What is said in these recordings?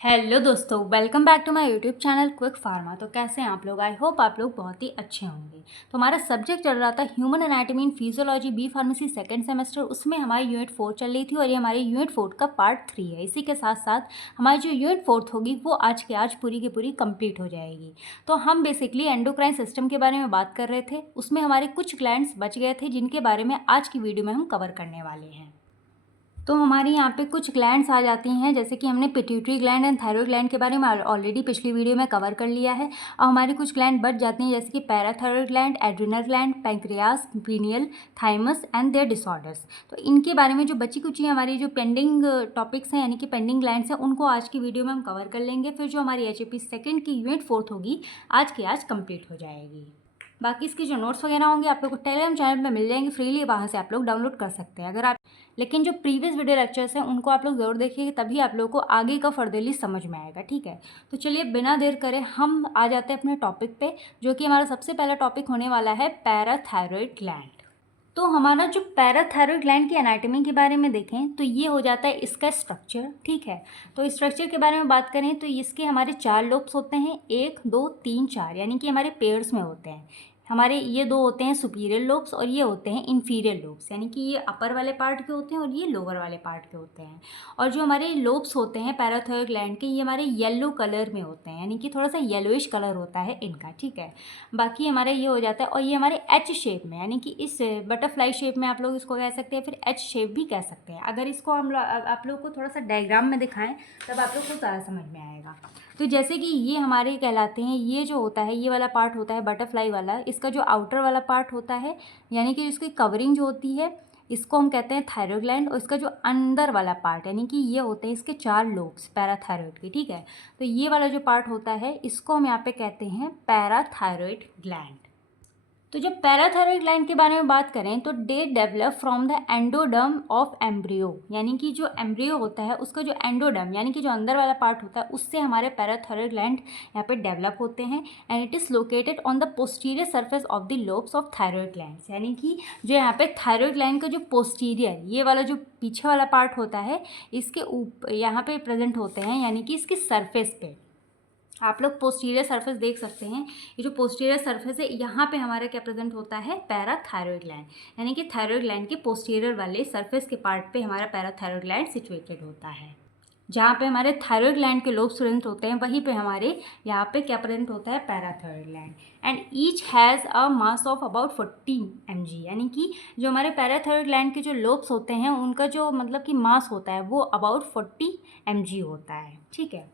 Hello दोस्तों, welcome back to my YouTube channel Quick Pharma. तो कैसे हैं आप लोग? आई होप आप लोग बहुत ही अच्छे होंगे। तो हमारा सब्जेक्ट चल रहा था human anatomy and physiology B pharmacy second semester. उसमें हमारी यूनिट 4 चल रही थी और ये हमारी यूनिट 4 का पार्ट 3 है। इसी के साथ साथ हमारी जो यूनिट 4 होगी वो आज के आज पूरी की पूरी कंप्लीट हो जाएगी। तो हम बेसिकली एंडोक्राइन सिस्टम के बारे में बात कर रहे थे। उसमें हमारे कुछ ग्लैंड्स बच गए थे जिनके बारे में आज की वीडियो में हम कवर करने वाले हैं। तो हमारे यहाँ पे कुछ ग्लैंड्स आ जाती हैं, जैसे कि हमने pituitary gland and thyroid gland के बारे में ऑलरेडी पिछली वीडियो में कवर कर लिया है। और हमारी कुछ ग्लैंड बच जाती हैं, जैसे कि parathyroid gland, adrenal gland, pancreas, pineal, thymus and their disorders. तो इनके बारे में जो बची कुची हमारी जो पेंडिंग टॉपिक्स हैं यानी कि पेंडिंग ग्लैंड्स हैं, उनको आज की वीडियो में हम कवर कर लेंगे। फिर जो हमारी एच सेकेंड की यूनिट 4 होगी आज की आज कंप्लीट हो जाएगी। बाकी इसकी जो नोट्स वगैरह होंगे आप लोग को टेलीग्राम चैनल में मिल जाएंगे फ्रीली, वहाँ से आप लोग डाउनलोड कर सकते हैं। अगर आप लेकिन जो प्रीवियस वीडियो लेक्चर्स हैं उनको आप लोग ज़रूर देखिए, तभी आप लोगों को आगे का फर्दरली समझ में आएगा। ठीक है, तो चलिए बिना देर करे हम आ जाते हैं अपने टॉपिक पे, जो कि हमारा सबसे पहला टॉपिक होने वाला है पैराथायरॉइड ग्लैंड। तो हमारा जो पैराथायरॉइड ग्लैंड की एनाटॉमी के बारे में देखें तो ये हो जाता है इसका स्ट्रक्चर। ठीक है, तो स्ट्रक्चर के बारे में बात करें तो इसके हमारे 4 लोब्स होते हैं, 1 2 3 4, यानी कि हमारे पेयर्स में होते हैं। हमारे ये 2 होते हैं सुपीरियर लोब्स और ये होते हैं इन्फीरियर लोब्स, यानी कि ये अपर वाले पार्ट के होते हैं और ये लोअर वाले पार्ट के होते हैं। और जो हमारे लोब्स होते हैं पैराथायरॉइड ग्लैंड के, ये हमारे येलो कलर में होते हैं, यानी कि थोड़ा सा येलोइश कलर होता है इनका। ठीक है, बाकी हमारे ये हो जाता है। और ये हमारे एच शेप में, यानी कि इस बटरफ्लाई शेप में आप लोग इसको कह सकते हैं, फिर एच शेप भी कह सकते हैं। अगर इसको हम आप लोग को थोड़ा सा डायग्राम में दिखाएं तब आप लोग को ज़्यादा समझ में आएगा। तो जैसे कि ये हमारे कहलाते हैं, ये जो होता है ये वाला पार्ट होता है बटरफ्लाई वाला, इसका जो आउटर वाला पार्ट होता है यानी कि इसकी कवरिंग जो होती है इसको हम कहते हैं थायरॉइड ग्लैंड। और इसका जो अंदर वाला पार्ट यानी कि ये होते हैं इसके 4 लोब्स पैराथायरॉइड के। ठीक है, तो ये वाला जो पार्ट होता है इसको हम यहाँ पे कहते हैं पैराथायरॉइड ग्लैंड। तो जब पैराथायरॉइड ग्लैंड के बारे में बात करें तो they develop from the endoderm of embryo, यानी कि जो एम्ब्रियो होता है उसका जो एंडोडर्म यानी कि जो अंदर वाला पार्ट होता है उससे हमारे पैराथायरॉइड ग्लैंड यहाँ पे डेवलप होते हैं। And it is located on the posterior surface of the lobes of thyroid glands, यानी कि जो यहाँ पे थायरॉइड ग्लैंड का जो पोस्टीरियर ये वाला जो पीछे वाला पार्ट होता है इसके ऊपर यहाँ पे प्रेजेंट होते हैं, यानी कि इसकी सरफेस पे आप लोग पोस्टीरियर सरफेस देख सकते हैं। ये जो पोस्टीरियर सरफेस है यहाँ पे हमारा क्या प्रेजेंट होता है, पैराथायरॉइड ग्लैंड, यानी कि थायरॉइड ग्लैंड के पोस्टीरियर वाले सरफेस के पार्ट पे हमारा पैराथायरॉइड ग्लैंड सिचुएटेड होता है। जहाँ पे हमारे थायरॉइड ग्लैंड के लोब्स प्रेजेंट होते हैं वहीं पे हमारे यहाँ पे क्या प्रेजेंट होता है, parathyroid gland. And each has a mass of about 40 mg, यानी कि जो हमारे पैराथायरॉइड ग्लैंड के जो लोब्स होते हैं उनका जो मतलब कि मास होता है वो अबाउट 40 mg होता है। ठीक है,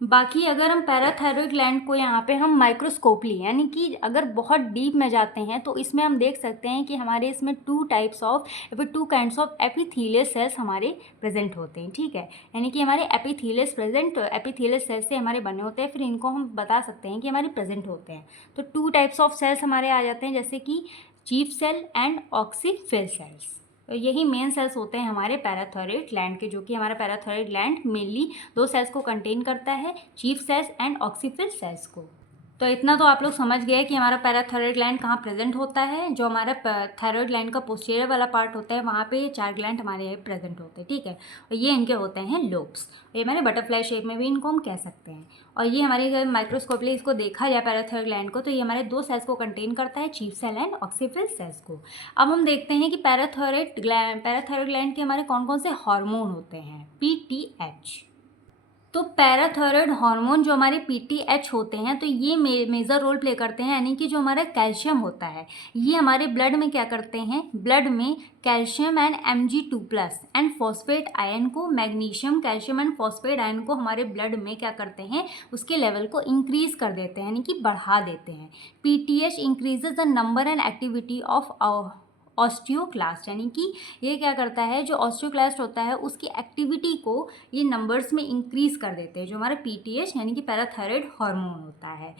बाकी अगर हम पैराथायरॉइड ग्लैंड को यहाँ पे हम माइक्रोस्कोपली यानी कि अगर बहुत डीप में जाते हैं तो इसमें हम देख सकते हैं कि हमारे इसमें 2 टाइप्स ऑफ या फिर 2 काइंड्स ऑफ एपिथेलियस सेल्स हमारे प्रेजेंट होते हैं। ठीक है, यानी कि हमारे एपिथेलियस सेल्स से हमारे बने होते हैं, फिर इनको हम बता सकते हैं कि हमारे प्रेजेंट होते हैं। तो 2 टाइप्स ऑफ सेल्स हमारे आ जाते हैं, जैसे कि चीफ सेल एंड ऑक्सीफिल सेल्स। तो यही मेन सेल्स होते हैं हमारे पैराथायरॉइड ग्लैंड के, जो कि हमारा पैराथायरॉइड ग्लैंड मेनली 2 सेल्स को कंटेन करता है, चीफ सेल्स एंड ऑक्सीफिल सेल्स को। तो इतना तो आप लोग समझ गए कि हमारा पैराथायरॉइड ग्लैंड कहाँ प्रेजेंट होता है। जो हमारा थायरॉइड ग्लैंड का पोस्टीरियर वाला पार्ट होता है वहाँ पे 4 ग्लैंड हमारे यहाँ प्रेजेंट होते हैं। ठीक है, और ये इनके होते हैं लोब्स, ये हमारे बटरफ्लाई शेप में भी इनको हम कह सकते हैं। और ये हमारे माइक्रोस्कोपली इसको देखा जाए पैराथायरॉइड ग्लैंड को तो ये हमारे 2 सेल्स को कंटेन करता है, चीफ सेल एंड ऑक्सीफिल सेल्स को। अब हम देखते हैं कि पैराथायरॉइड ग्लैंड के हमारे कौन कौन से हार्मोन होते हैं। PTH, तो पैराथायरॉइड हार्मोन जो हमारे PTH होते हैं तो ये मेजर रोल प्ले करते हैं, यानी कि जो हमारा कैल्शियम होता है ये हमारे ब्लड में क्या करते हैं, ब्लड में calcium and Mg2+ and phosphate ion को, magnesium calcium and phosphate ion को हमारे ब्लड में क्या करते हैं, उसके लेवल को इंक्रीज कर देते हैं, यानी कि बढ़ा देते हैं। PTH increases the number and activity of osteoclast, यानी कि ये क्या करता है, जो ऑस्टियोक्लास्ट होता है उसकी एक्टिविटी को ये नंबर्स में इंक्रीज कर देते हैं, जो हमारा PTH यानी कि पैराथायरॉइड हार्मोन होता है।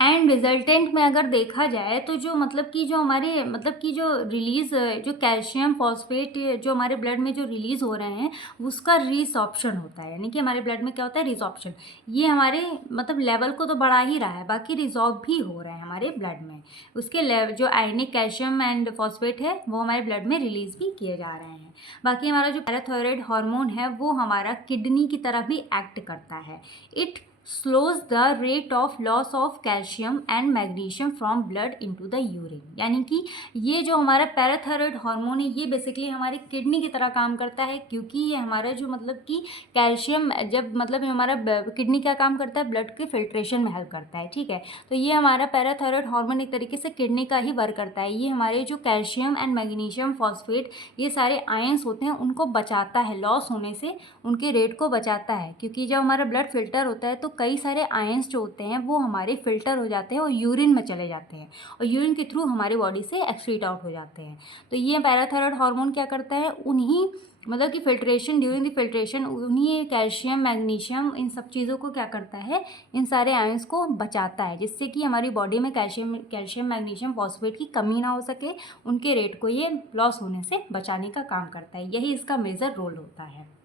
एंड रिजल्टेंट में अगर देखा जाए तो जो मतलब कि जो हमारे मतलब कि जो रिलीज़ जो कैल्शियम फॉस्फेट जो हमारे ब्लड में जो रिलीज़ हो रहे हैं उसका रिसॉर्प्शन होता है, यानी कि हमारे ब्लड में क्या होता है, रिसॉर्प्शन। ये हमारे मतलब लेवल को तो बढ़ा ही रहा है, बाकी रिजॉर्व भी हो रहे हैं हमारे ब्लड में। उसके लेवल जो आयनिक कैल्शियम एंड फॉस्फेट है वो हमारे ब्लड में रिलीज़ भी किए जा रहे हैं। बाकी हमारा जो पैराथायराइड हार्मोन है वो हमारा किडनी की तरह भी एक्ट करता है। It slows the rate of loss of calcium and magnesium from blood into the urine. यानी कि ये जो हमारा पैराथायराइड हार्मोन है ये बेसिकली हमारी किडनी की तरह काम करता है, क्योंकि ये हमारा जो मतलब कि कैल्शियम जब मतलब हमारा किडनी क्या काम करता है, ब्लड के फिल्ट्रेशन में हेल्प करता है, ठीक है। तो ये हमारा पैराथायराइड हार्मोन एक तरीके से किडनी का ही वर्क करता है। ये हमारे जो कैल्शियम एंड मैग्नीशियम फॉस्फेट ये सारे आयंस होते हैं उनको बचाता है, लॉस होने से उनके रेट को बचाता है, क्योंकि जब हमारा ब्लड फिल्टर होता है तो कई सारे आयंस जो होते हैं वो हमारे फिल्टर हो जाते हैं और यूरिन में चले जाते हैं और यूरिन के थ्रू हमारी बॉडी से एक्सक्रीट आउट हो जाते हैं। तो ये पैराथायराइड हार्मोन क्या करता है, उन्हीं मतलब कि फिल्ट्रेशन ड्यूरिंग द फिल्ट्रेशन उन्हीं कैल्शियम मैग्नीशियम इन सब चीज़ों को क्या करता है, इन सारे आयंस को बचाता है, जिससे कि हमारी बॉडी में कैल्शियम मैग्नीशियम फॉस्फेट की कमी ना हो सके, उनके रेट को ये लॉस होने से बचाने का काम करता है। यही इसका मेजर रोल होता है।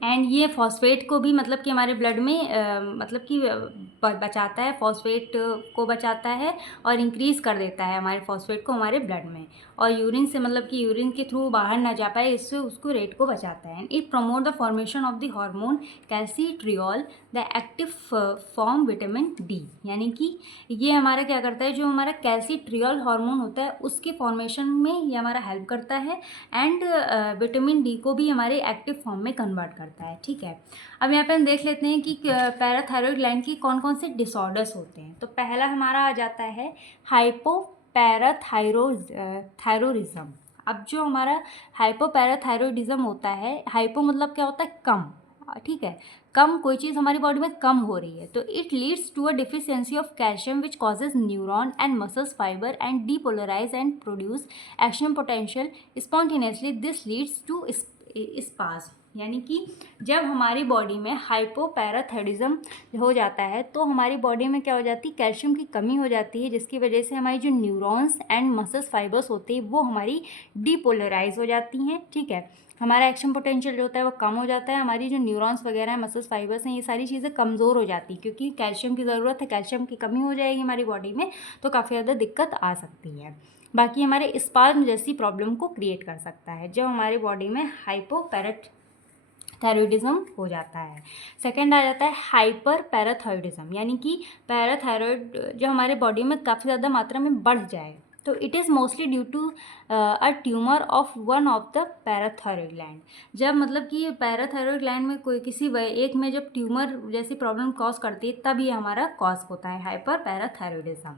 एंड ये फॉस्फेट को भी मतलब कि हमारे ब्लड में मतलब कि बचाता है, फॉस्फेट को बचाता है और इंक्रीज़ कर देता है हमारे फॉस्फेट को हमारे ब्लड में, और यूरिन से मतलब कि यूरिन के थ्रू बाहर ना जा पाए, इससे उसको रेट को बचाता है। And it promote the formation of the hormone calcitriol the active form vitamin D. यानी कि ये हमारा क्या करता है, जो हमारा कैल्सिट्रियोल हार्मोन होता है उसके फॉर्मेशन में ये हमारा हेल्प करता है, एंड विटामिन डी को भी हमारे एक्टिव फॉर्म में कन्वर्ट करता है, ठीक है। अब यहाँ पे हम देख लेते हैं कि पैराथायरॉयड ग्लैंड की कौन कौन से डिसऑर्डर्स होते हैं। तो पहला हमारा आ जाता है हाइपोपैराथायरोइडिज्म। अब जो हमारा हाइपोपैराथायरोइडिज्म होता है, हाइपो मतलब क्या होता है, कम, ठीक है, कम कोई चीज़ हमारी बॉडी में कम हो रही है, तो it leads to a deficiency of calcium which causes neuron and muscles fibre and depolarise and produce action potential spontaneously, this leads to spasm. यानी कि जब हमारी बॉडी में हाइपोपैराथायरिज्म हो जाता है तो हमारी बॉडी में क्या हो जाती है, कैल्शियम की कमी हो जाती है, जिसकी वजह से हमारी जो न्यूरॉन्स एंड मसल्स फाइबर्स होते हैं वो हमारी डीपोलराइज हो जाती हैं, ठीक है। हमारा एक्शन पोटेंशियल जो होता है वो कम हो जाता है, हमारी जो न्यूरॉन्स वगैरह हैं, मसल्स फाइबर्स हैं, ये सारी चीज़ें कमज़ोर हो जाती है, क्योंकि कैल्शियम की ज़रूरत है, कैल्शियम की कमी हो जाएगी हमारी बॉडी में तो काफ़ी ज़्यादा दिक्कत आ सकती है। बाकी हमारे स्पाज्म जैसी प्रॉब्लम को क्रिएट कर सकता है जब हमारी बॉडी में हाइपोपैराथायरॉयडिज्म हो जाता है। सेकेंड आ जाता है हाइपर पैराथायरॉयडिज्म, यानी कि पैराथायरॉयड जो हमारे बॉडी में काफ़ी ज़्यादा मात्रा में बढ़ जाए, तो it is mostly due to a tumour of one of the parathyroid gland. जब मतलब कि पैराथायरॉयड ग्लैंड में कोई किसी एक में जब ट्यूमर जैसी प्रॉब्लम कॉज करती है तब ये हमारा कॉज होता है hyper parathyroidism.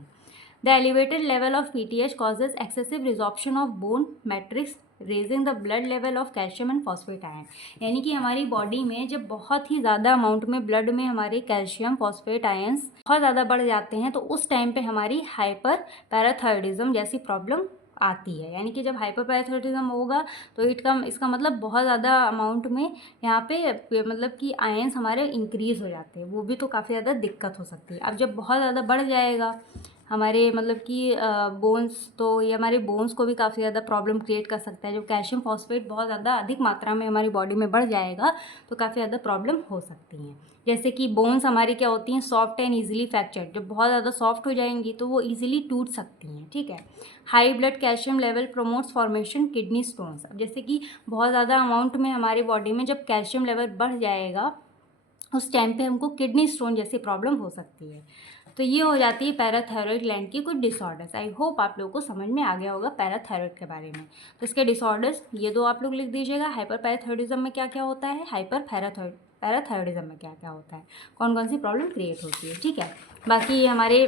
The elevated level of PTH causes excessive resorption of bone matrix raising the blood level of calcium and phosphate ion. यानी कि हमारी बॉडी में जब बहुत ही ज़्यादा अमाउंट में ब्लड में हमारे कैल्शियम फॉस्फेट आयंस बहुत ज़्यादा बढ़ जाते हैं तो उस टाइम पे हमारी हाइपर पैराथायरॉयडिज्म जैसी प्रॉब्लम आती है। यानी कि जब हाइपोपैराथायरॉयडिज्म होगा तो इसका मतलब बहुत ज़्यादा अमाउंट में यहाँ पे मतलब कि आयंस हमारे इंक्रीज़ हो जाते हैं, वो भी तो काफ़ी ज़्यादा दिक्कत हो सकती है। अब जब बहुत ज़्यादा बढ़ जाएगा हमारे मतलब कि बोन्स, तो ये हमारे बोन्स को भी काफ़ी ज़्यादा प्रॉब्लम क्रिएट कर सकता है। जब कैल्शियम फॉस्फेट बहुत ज़्यादा अधिक मात्रा में हमारी बॉडी में बढ़ जाएगा तो काफ़ी ज़्यादा प्रॉब्लम हो सकती हैं। जैसे कि बोन्स हमारी क्या होती हैं, सॉफ्ट एंड ईजिली फ्रैक्चर्ड। जब बहुत ज़्यादा सॉफ्ट हो जाएंगी तो वो ईजिली टूट सकती हैं, ठीक है। High blood calcium level promotes formation kidney stones. अब जैसे कि बहुत ज़्यादा अमाउंट में हमारी बॉडी में जब कैल्शियम लेवल बढ़ जाएगा उस टाइम पे हमको किडनी स्टोन जैसी प्रॉब्लम हो सकती है। तो ये हो जाती है पैराथायरॉयड ग्लैंड की कुछ डिसऑर्डर्स। आई होप आप लोगों को समझ में आ गया होगा पैराथायरॉयड के बारे में। तो इसके डिसऑर्डर्स ये दो आप लोग लिख दीजिएगा, हाइपर पैराथायरॉयडिज्म में क्या क्या होता है, हाइपर पैराथायरॉयडिज्म में क्या क्या होता है, कौन कौन सी प्रॉब्लम क्रिएट होती है, ठीक है। बाकी ये हमारे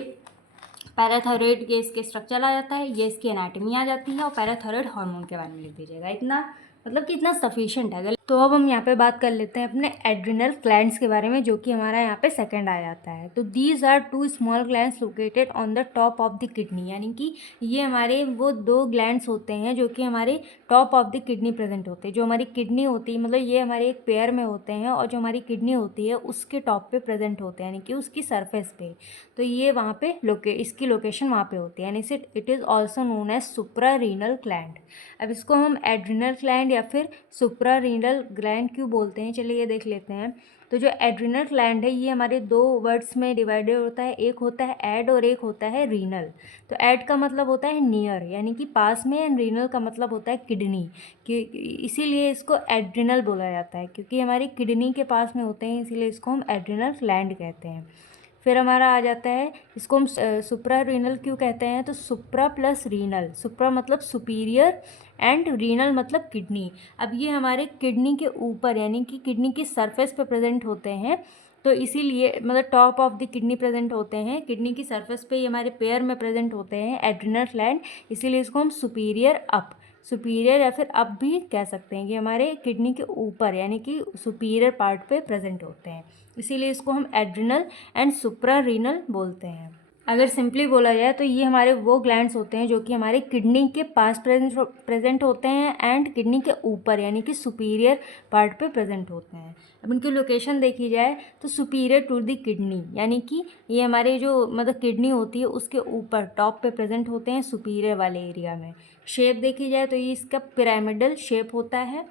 पैराथायरॉयड के इसके स्ट्रक्चर आ जाता है, ये इसकी एनाटमी आ जाती है, और पैराथायरॉयड हार्मोन के बारे में लिख दीजिएगा। इतना मतलब कि इतना सफिशिएंट है। तो अब हम यहाँ पे बात कर लेते हैं अपने एड्रिनल ग्लैंड्स के बारे में, जो कि हमारा यहाँ पे सेकंड आ जाता है। तो these are two small glands located on the top of the kidney, यानी कि ये हमारे वो दो ग्लैंड्स होते हैं जो कि हमारे top of the kidney present होते हैं। जो हमारी किडनी होती है, मतलब ये हमारे एक पेयर में होते हैं, और जो हमारी किडनी होती है उसके टॉप पे प्रेजेंट होते हैं, यानी कि उसकी सरफेस पे। तो ये वहाँ पे इसकी लोकेशन वहाँ पे होती है, यानी से it is also known as suprarenal gland. अब इसको हम एड्रिनल ग्लैंड या फिर सुप्रारीनल ग्लैंड क्यों बोलते हैं, चलिए ये देख लेते हैं। तो जो एड्रिनल ग्लैंड है ये हमारे दो वर्ड्स में डिवाइडेड होता है, एक होता है एड और एक होता है रीनल। तो एड का मतलब होता है नियर, यानी कि पास में, एंड रीनल का मतलब होता है किडनी, कि इसीलिए इसको एड्रिनल बोला जाता है, क्योंकि हमारी किडनी के पास में होते हैं, इसीलिए इसको हम एड्रिनल ग्लैंड कहते हैं। फिर हमारा आ जाता है, इसको हम सुप्रा रीनल क्यों कहते हैं, तो सुप्रा प्लस रीनल, सुप्रा मतलब सुपीरियर एंड रीनल मतलब किडनी। अब ये हमारे किडनी के ऊपर, यानी कि किडनी की सरफेस पे प्रेजेंट होते हैं, तो इसीलिए मतलब top of the kidney present होते हैं, किडनी की सरफेस पे ये हमारे पेयर में प्रेजेंट होते हैं एड्रिनल ग्लैंड, इसीलिए इसको हम सुपीरियर या फिर अप भी कह सकते हैं, कि हमारे किडनी के ऊपर यानी कि सुपीरियर पार्ट पे प्रेजेंट होते हैं, इसीलिए इसको हम एड्रिनल एंड सुप्रारीनल बोलते हैं। अगर सिंपली बोला जाए तो ये हमारे वो ग्लैंड्स होते हैं जो कि हमारे किडनी के पास प्रेजेंट होते हैं एंड किडनी के ऊपर यानी कि सुपीरियर पार्ट पे प्रेजेंट होते हैं। अब इनकी लोकेशन देखी जाए तो सुपीरियर टू द किडनी, यानी कि ये हमारे जो मतलब किडनी होती है उसके ऊपर टॉप पे प्रेजेंट होते हैं सुपीरियर वाले एरिया में। शेप देखी जाए तो ये इसका पिरामिडल शेप होता है।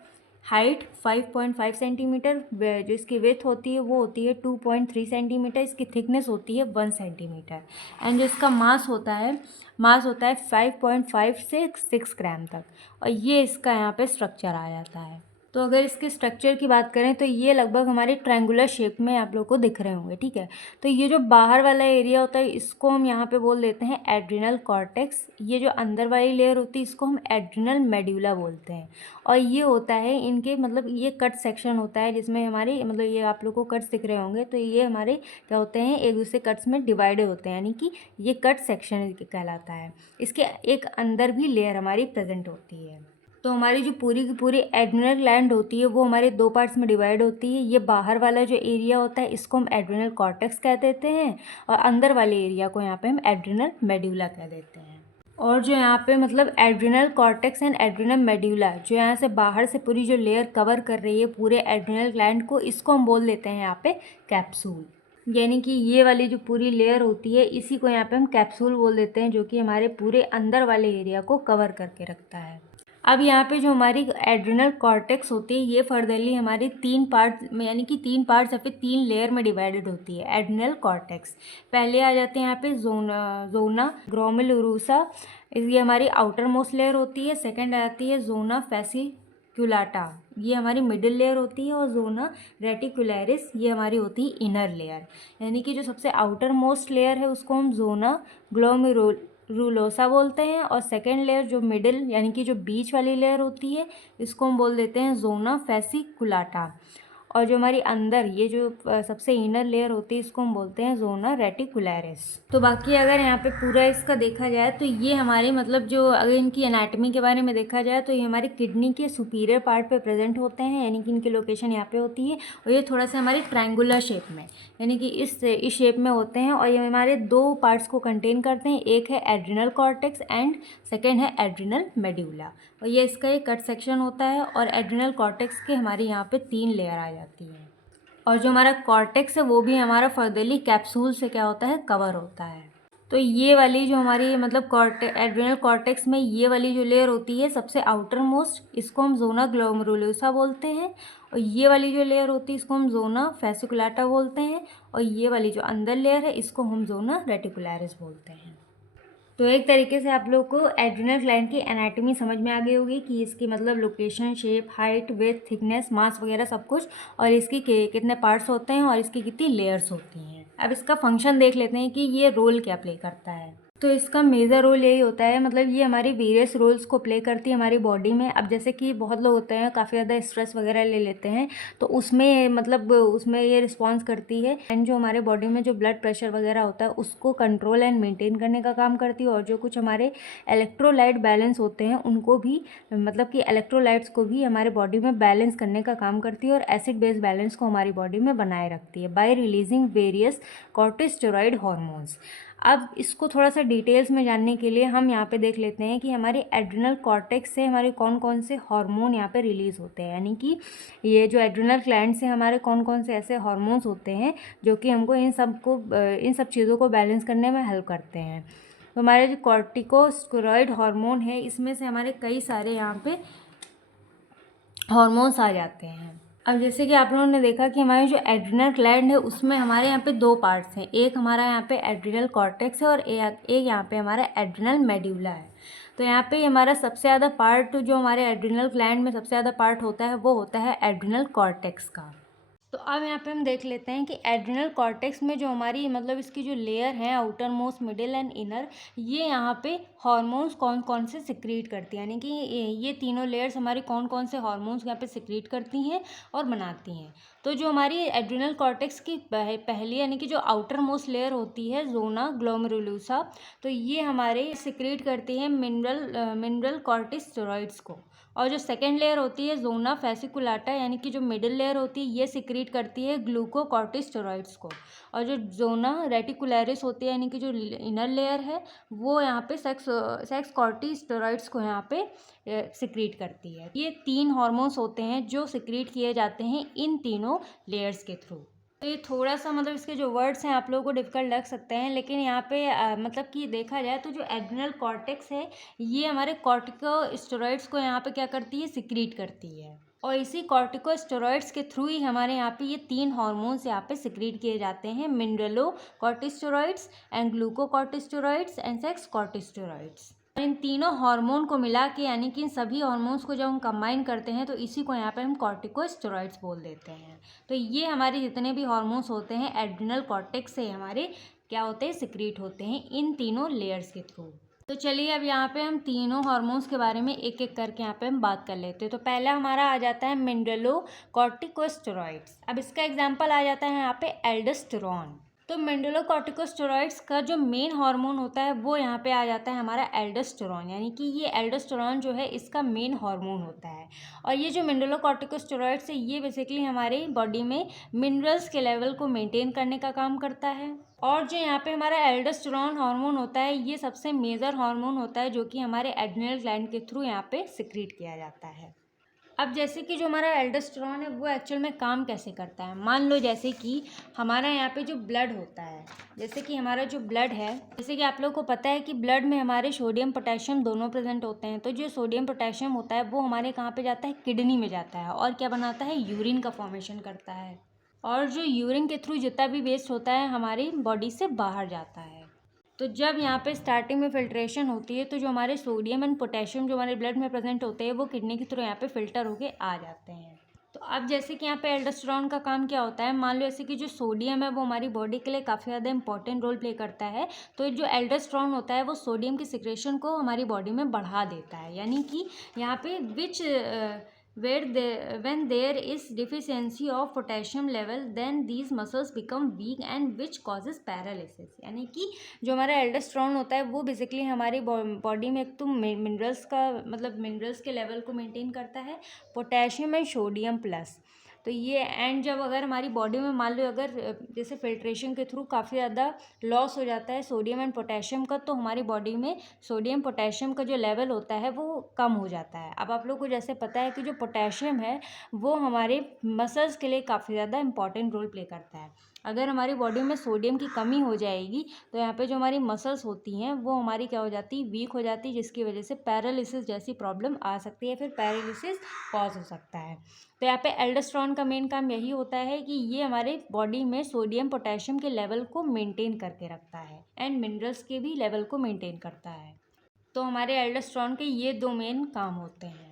हाइट 5.5 सेंटीमीटर, जो इसकी विड्थ होती है वो होती है 2.3 सेंटीमीटर, इसकी थिकनेस होती है 1 सेंटीमीटर, एंड जो इसका मास होता है 5.5 से 6 ग्राम तक, और ये इसका यहाँ पे स्ट्रक्चर आ जाता है। तो अगर इसके स्ट्रक्चर की बात करें तो ये लगभग हमारे ट्रायंगुलर शेप में आप लोग को दिख रहे होंगे, ठीक है। तो ये जो बाहर वाला एरिया होता है इसको हम यहाँ पे बोल देते हैं एड्रिनल कॉर्टेक्स, ये जो अंदर वाली लेयर होती है इसको हम एड्रिनल मेड्यूला बोलते हैं, और ये होता है इनके मतलब ये कट सेक्शन होता है जिसमें हमारे मतलब ये आप लोग को कट्स दिख रहे होंगे, तो ये हमारे क्या होते हैं एक दूसरे कट्स में डिवाइडेड होते हैं, यानी कि ये कट सेक्शन कहलाता है। इसके एक अंदर भी लेयर हमारी प्रेजेंट होती है। तो हमारी जो पूरी की पूरी एड्रिनल ग्लैंड होती है वो हमारे दो पार्ट्स में डिवाइड होती है। ये बाहर वाला जो एरिया होता है इसको हम एड्रिनल कॉर्टेक्स कह देते हैं, और अंदर वाले एरिया को यहाँ पे हम एड्रिनल मेड्यूला कह देते हैं। और जो यहाँ पे मतलब adrenal cortex and adrenal medulla, जो यहाँ से बाहर से पूरी जो लेयर कवर कर रही है पूरे एड्रिनल ग्लैंड को, इसको हम बोल देते हैं यहाँ पे कैप्सूल, यानी कि ये वाली जो पूरी लेयर होती है इसी को यहाँ पे हम कैप्सूल बोल देते हैं, जो कि हमारे पूरे अंदर वाले एरिया को कवर करके रखता है। अब यहाँ पे जो हमारी एड्रिनल कॉर्टेक्स होती है ये फर्दरली हमारी 3 पार्ट में यानी कि 3 पार्ट्स या फिर 3 लेयर में डिवाइडेड होती है एड्रिनल कॉर्टेक्स। पहले आ जाते हैं यहाँ पे जोना ग्लोमेरुलोसा, ये हमारी आउटर मोस्ट लेयर होती है। सेकंड आती है जोना फैसिक्युलाटा, ये हमारी मिडिल लेयर होती है, और जोना रेटिकुलरिस ये हमारी होती है इनर लेयर, यानी कि जो सबसे आउटर मोस्ट लेयर है उसको हम जोना ग्लोमेरुलोसा बोलते हैं, और सेकेंड लेयर जो मिडिल यानी कि जो बीच वाली लेयर होती है इसको हम बोल देते हैं जोना फैसिकुलाटा, और जो हमारी अंदर ये जो सबसे इनर लेयर होती है इसको हम बोलते हैं जोना रेटिकुलरिस। तो बाकी अगर यहाँ पे पूरा इसका देखा जाए तो ये हमारे मतलब जो अगर इनकी एनाटॉमी के बारे में देखा जाए तो ये हमारी किडनी के सुपीरियर पार्ट पे प्रेजेंट होते हैं, यानी कि इनकी लोकेशन यहाँ पे होती है, और ये थोड़ा सा हमारी ट्रायंगुलर शेप में यानी कि इस शेप में होते हैं, और ये हमारे 2 पार्ट्स को कंटेन करते हैं, एक है एड्रिनल कॉर्टेक्स एंड सेकेंड है एड्रिनल मेड्यूला, और ये इसका एक कट सेक्शन होता है, और एड्रिनल कॉर्टेक्स के हमारे यहाँ पे 3 लेयर आ जाती है, और जो हमारा कॉर्टेक्स है वो भी हमारा फर्दरली कैप्सूल से क्या होता है कवर होता है। तो ये वाली जो हमारी मतलब एड्रिनल कॉर्टेक्स में ये वाली जो लेयर होती है सबसे आउटर मोस्ट, इसको हम जोना ग्लोमेरुलोसा बोलते हैं, और ये वाली जो लेयर होती है इसको हम जोना फैसिकुलाटा बोलते हैं, और ये वाली जो अंदर लेयर है इसको हम जोना रेटिकुलरिस बोलते हैं। तो एक तरीके से आप लोग को एड्रिनल ग्लैंड की एनाटॉमी समझ में आ गई होगी कि इसकी मतलब location, shape, height, width, thickness, mass वगैरह सब कुछ, और इसकी कितने पार्ट्स होते हैं और इसकी कितनी लेयर्स होती हैं। अब इसका फंक्शन देख लेते हैं कि ये रोल क्या प्ले करता है। तो इसका मेजर रोल यही होता है, मतलब ये हमारी वेरियस रोल्स को प्ले करती है हमारी बॉडी में। अब जैसे कि बहुत लोग होते हैं काफ़ी ज़्यादा स्ट्रेस वगैरह ले लेते हैं, तो उसमें मतलब उसमें ये रिस्पॉन्स करती है, एंड जो हमारे बॉडी में जो ब्लड प्रेशर वगैरह होता है उसको कंट्रोल एंड मेंटेन करने का काम करती है। और जो कुछ हमारे इलेक्ट्रोलाइट बैलेंस होते हैं उनको भी, मतलब कि इलेक्ट्रोलाइट्स को भी हमारे बॉडी में बैलेंस करने का काम करती है, और एसिड बेस बैलेंस को हमारी बॉडी में बनाए रखती है बाय रिलीजिंग वेरियस कॉर्टिसोस्टेरॉइड हार्मोन्स। अब इसको थोड़ा सा डिटेल्स में जानने के लिए हम यहाँ पे देख लेते हैं कि हमारे एड्रिनल कॉर्टेक्स से हमारे कौन कौन से हार्मोन यहाँ पे रिलीज़ होते हैं, यानी कि ये जो एड्रिनल ग्लैंड से हमारे कौन कौन से ऐसे हार्मोन्स होते हैं जो कि हमको इन सब चीज़ों को बैलेंस करने में हेल्प करते हैं। तो हमारे जो कॉर्टिकोस्टेरॉइड हार्मोन है, इसमें से हमारे कई सारे यहाँ पे हार्मोन्स आ जाते हैं। अब जैसे कि आप लोगों ने देखा कि हमारे जो एड्रिनल ग्लैंड है उसमें हमारे यहाँ पे दो पार्ट्स हैं, एक हमारा यहाँ पे एड्रिनल कॉर्टेक्स है और एक यहाँ पे हमारा एड्रिनल मेड्यूला है। तो यहाँ पे हमारा सबसे ज़्यादा पार्ट जो हमारे एड्रिनल ग्लैंड में सबसे ज़्यादा पार्ट होता है वो होता है एड्रिनल कॉर्टेक्स का। तो अब यहाँ पे हम देख लेते हैं कि एड्रिनल कॉर्टेक्स में जो हमारी मतलब इसकी जो लेयर है, outer most, middle and inner, ये यहाँ पे हार्मोन्स कौन कौन से सिक्रीट करती हैं, यानी कि ये तीनों लेयर्स हमारी कौन कौन से हार्मोन्स यहाँ पे सिक्रीट करती हैं और बनाती हैं। तो जो हमारी एड्रिनल कॉर्टेक्स की पहली यानी कि जो आउटर मोस्ट लेयर होती है, जोना ग्लोमेरुलोसा, तो ये हमारे सिक्रीट करती है मिनरल कॉर्टिसोस्टेरॉइड्स को। और जो सेकेंड लेयर होती है जोना फेसिकुलाटा, यानी कि जो मिडिल लेयर होती है, ये सिक्रीट करती है ग्लूकोकॉर्टिकोस्टेरॉइड्स को। और जो जोना रेटिकुलरिस होती है यानी कि जो इनर लेयर है, वो यहाँ पे सेक्स कॉर्टिकोस्टेरॉइड्स को यहाँ पे सिक्रीट करती है। ये तीन हार्मोन्स होते हैं जो सिक्रीट किए जाते हैं इन तीनों लेयर्स के थ्रू। तो ये थोड़ा सा मतलब इसके जो वर्ड्स हैं आप लोगों को डिफ़िकल्ट लग सकते हैं, लेकिन यहाँ पे मतलब कि देखा जाए तो जो एड्रिनल कॉर्टेक्स है ये हमारे कॉर्टिकोस्टेरॉइड्स को यहाँ पे क्या करती है, सिक्रीट करती है। और इसी कॉर्टिकोस्टेरॉइड्स के थ्रू ही हमारे यहाँ पे ये तीन हार्मोन्स यहाँ पे सिक्रीट किए जाते हैं, mineralocorticosteroids and glucocorticosteroids and sex corticosteroids. इन तीनों हार्मोन को मिला के, यानी कि इन सभी हार्मोन्स को जब हम कंबाइन करते हैं तो इसी को यहाँ पे हम कॉर्टिकोस्टेरॉइड्स बोल देते हैं। तो ये हमारे जितने भी हार्मोन्स होते हैं एड्रिनल कॉर्टेक्स से हमारे क्या होते हैं, सिक्रीट होते हैं इन तीनों लेयर्स के थ्रू। तो चलिए अब यहाँ पे हम तीनों हार्मोन्स के बारे में एक एक करके यहाँ पे हम बात कर लेते हैं। तो पहला हमारा आ जाता है मिनरलो कॉर्टिकोस्टेरॉइड्स। अब इसका एग्जाम्पल आ जाता है यहाँ पे एल्डोस्टेरॉन। तो मेंडलोकॉर्टिकोस्टेरॉइड्स का जो मेन हार्मोन होता है वो यहाँ पे आ जाता है हमारा एल्डोस्टेरॉन, यानी कि ये एल्डोस्टेरॉन जो है इसका मेन हार्मोन होता है। और ये जो मेंडलोकॉर्टिकोस्टेरॉइड्स है ये बेसिकली हमारे बॉडी में मिनरल्स के लेवल को मेंटेन करने का काम करता है। और जो यहाँ पे हमारा एल्डोस्टेरॉन हार्मोन होता है ये सबसे मेजर हार्मोन होता है जो कि हमारे एड्रिनल ग्लैंड के थ्रू यहाँ पे सिक्रीट किया जाता है। अब जैसे कि जो हमारा एल्डोस्टेरॉन है वो एक्चुअल में काम कैसे करता है, मान लो जैसे कि हमारा यहाँ पे जो ब्लड होता है, जैसे कि हमारा जो ब्लड है, जैसे कि आप लोग को पता है कि ब्लड में हमारे सोडियम पोटेशियम दोनों प्रेजेंट होते हैं। तो जो सोडियम पोटेशियम होता है वो हमारे कहाँ पे जाता है, किडनी में जाता है, और क्या बनाता है, यूरिन का फॉर्मेशन करता है। और जो यूरिन के थ्रू जितना भी वेस्ट होता है हमारी बॉडी से बाहर जाता है। तो जब यहाँ पे स्टार्टिंग में फिल्ट्रेशन होती है तो जो हमारे सोडियम एंड पोटेशियम जो हमारे ब्लड में प्रेजेंट होते हैं वो किडनी के थ्रू यहाँ पे फिल्टर होके आ जाते हैं। तो अब जैसे कि यहाँ पे एल्डोस्टेरॉन का काम क्या होता है, मान लो जैसे कि जो सोडियम है वो हमारी बॉडी के लिए काफ़ी ज़्यादा इंपॉर्टेंट रोल प्ले करता है। तो जो एल्डोस्टेरॉन होता है वो सोडियम की सिक्रेशन को हमारी बॉडी में बढ़ा देता है, यानी कि यहाँ पे when there is deficiency of potassium level then these muscles become weak and which causes paralysis। यानी कि जो हमारा एल्डोस्टेरॉन होता है वो बेसिकली हमारी बॉडी में एक तो मिनरल्स का मतलब मिनरल्स के लेवल को मेंटेन करता है, पोटेशियम एंड सोडियम प्लस। तो ये एंड जब अगर हमारी बॉडी में मान लो अगर जैसे फिल्ट्रेशन के थ्रू काफ़ी ज़्यादा लॉस हो जाता है सोडियम एंड पोटेशियम का, तो हमारी बॉडी में सोडियम पोटेशियम का जो लेवल होता है वो कम हो जाता है। अब आप लोग को जैसे पता है कि जो पोटेशियम है वो हमारे मसल्स के लिए काफ़ी ज़्यादा इंपॉर्टेंट रोल प्ले करता है। अगर हमारी बॉडी में सोडियम की कमी हो जाएगी तो यहाँ पे जो हमारी मसल्स होती हैं वो हमारी क्या हो जाती, वीक हो जाती, जिसकी वजह से पैरालिसिस जैसी प्रॉब्लम आ सकती है, फिर पैरालिसिस कॉज हो सकता है। तो यहाँ पे एल्डोस्टेरॉन का मेन काम यही होता है कि ये हमारे बॉडी में सोडियम पोटेशियम के लेवल को मेंटेन करके रखता है एंड मिनरल्स के भी लेवल को मेंटेन करता है। तो हमारे एल्डोस्टेरॉन के ये दो मेन काम होते हैं।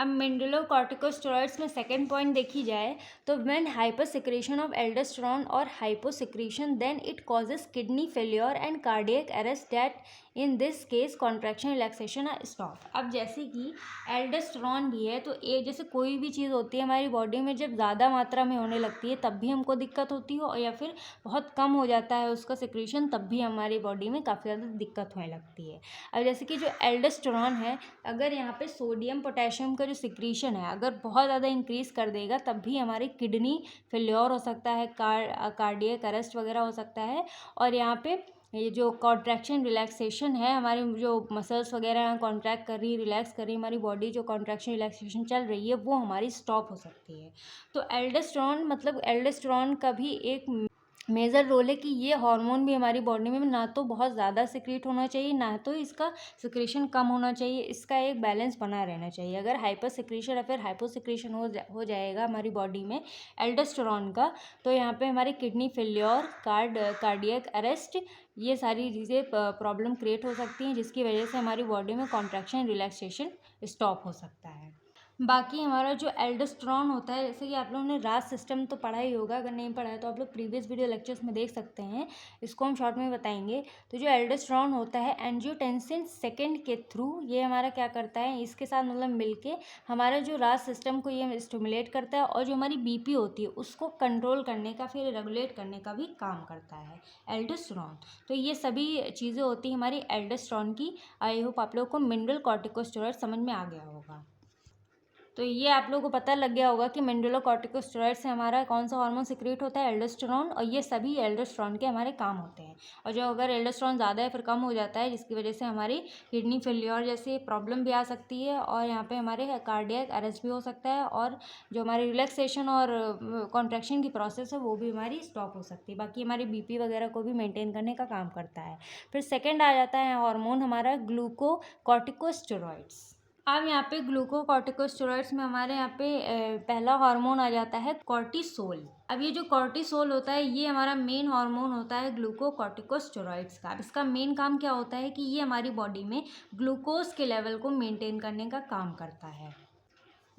अब मेंडलोकॉर्टिकोस्टेरॉइड्स में सेकेंड पॉइंट देखी जाए तो when hyper secretion of aldosterone और hypo secretion then it causes kidney failure and cardiac arrest that in this case contraction relaxation are stop. अब जैसे कि एल्डोस्टेरोन भी है तो ये जैसे कोई भी चीज़ होती है हमारी बॉडी में जब ज़्यादा मात्रा में होने लगती है तब भी हमको दिक्कत होती है, और या फिर बहुत कम हो जाता है उसका सिक्रेशन तब भी हमारी बॉडी में काफ़ी ज़्यादा दिक्कत होने लगती है। अब जैसे कि जो एल्डोस्टेरोन है, अगर यहाँ पे सोडियम पोटेशियम का जो सिक्रीशन है अगर बहुत ज़्यादा इंक्रीज़ कर देगा तब भी हमारी किडनी फेल्योर हो सकता है, कार्डियक अरेस्ट वगैरह हो सकता है। और यहाँ पे ये जो कॉन्ट्रैक्शन रिलैक्सेशन है, हमारी जो मसल्स वगैरह हैं कॉन्ट्रैक्ट कर रही, रिलैक्स कर रही, हमारी बॉडी जो कॉन्ट्रैक्शन रिलैक्सेशन चल रही है वो हमारी स्टॉप हो सकती है। तो एल्डोस्टेरोन का भी एक मेजर रोल है कि ये हार्मोन भी हमारी बॉडी में ना तो बहुत ज़्यादा सिक्रीट होना चाहिए ना तो इसका सिक्रेशन कम होना चाहिए, इसका एक बैलेंस बना रहना चाहिए। अगर हाइपर सिक्रेशन या फिर हाइपो सिक्रेशन हो जाएगा हमारी बॉडी में एल्डोस्टेरोन का तो यहाँ पे हमारी किडनी फेल्योर, कार्डियक अरेस्ट, ये सारी चीज़ें प्रॉब्लम क्रिएट हो सकती हैं जिसकी वजह से हमारी बॉडी में कॉन्ट्रैक्शन रिलैक्सेशन स्टॉप हो सकता है। बाकी हमारा जो एल्डोस्टेरोन होता है, जैसे कि आप लोगों ने रास सिस्टम तो पढ़ा ही होगा, अगर नहीं पढ़ा है तो आप लोग प्रीवियस वीडियो लेक्चर्स में देख सकते हैं, इसको हम शॉर्ट में बताएंगे। तो जो एल्डोस्टेरोन होता है एंजियोटेंसिन सेकेंड के थ्रू ये हमारा क्या करता है, इसके साथ मतलब मिलके हमारा जो रास सिस्टम को ये स्टिमुलेट करता है और जो हमारी बीपी होती है उसको कंट्रोल करने का फिर रेगुलेट करने का भी काम करता है एल्डोस्टेरोन। तो ये सभी चीज़ें होती हैं हमारी एल्डोस्टेरोन की। आई होप आप लोगों को मिनरल कॉर्टिकोस्टेरॉइड समझ में आ गया होगा। तो ये आप लोगों को पता लग गया होगा कि मेंडलोकॉर्टिकोस्टेरॉइड से हमारा कौन सा हार्मोन सिक्रेट होता है, एल्डोस्टेरोन, और ये सभी एल्डोस्टेरोन के हमारे काम होते हैं। और जो अगर एल्डोस्टेरोन ज़्यादा है फिर कम हो जाता है जिसकी वजह से हमारी किडनी फेल्योर जैसी प्रॉब्लम भी आ सकती है और यहाँ पे हमारे कार्डियक अरेस्ट भी हो सकता है और जो हमारी रिलैक्सेशन और कॉन्ट्रैक्शन की प्रोसेस है वो भी हमारी स्टॉप हो सकती है। बाकी हमारी बीपी वगैरह को भी मेंटेन करने का काम करता है। फिर सेकेंड आ जाता है हार्मोन हमारा ग्लूकोकॉर्टिकोस्टेरॉइड्स। अब यहाँ पे ग्लूकोकॉर्टिकोस्टेरॉइड्स में हमारे यहाँ पे पहला हार्मोन आ जाता है कॉर्टिसोल। अब ये जो कॉर्टिसोल होता है ये हमारा मेन हार्मोन होता है ग्लूकोकॉर्टिकोस्टेरॉइड्स का। अब इसका मेन काम क्या होता है कि ये हमारी बॉडी में ग्लूकोज के लेवल को मेंटेन करने का काम करता है।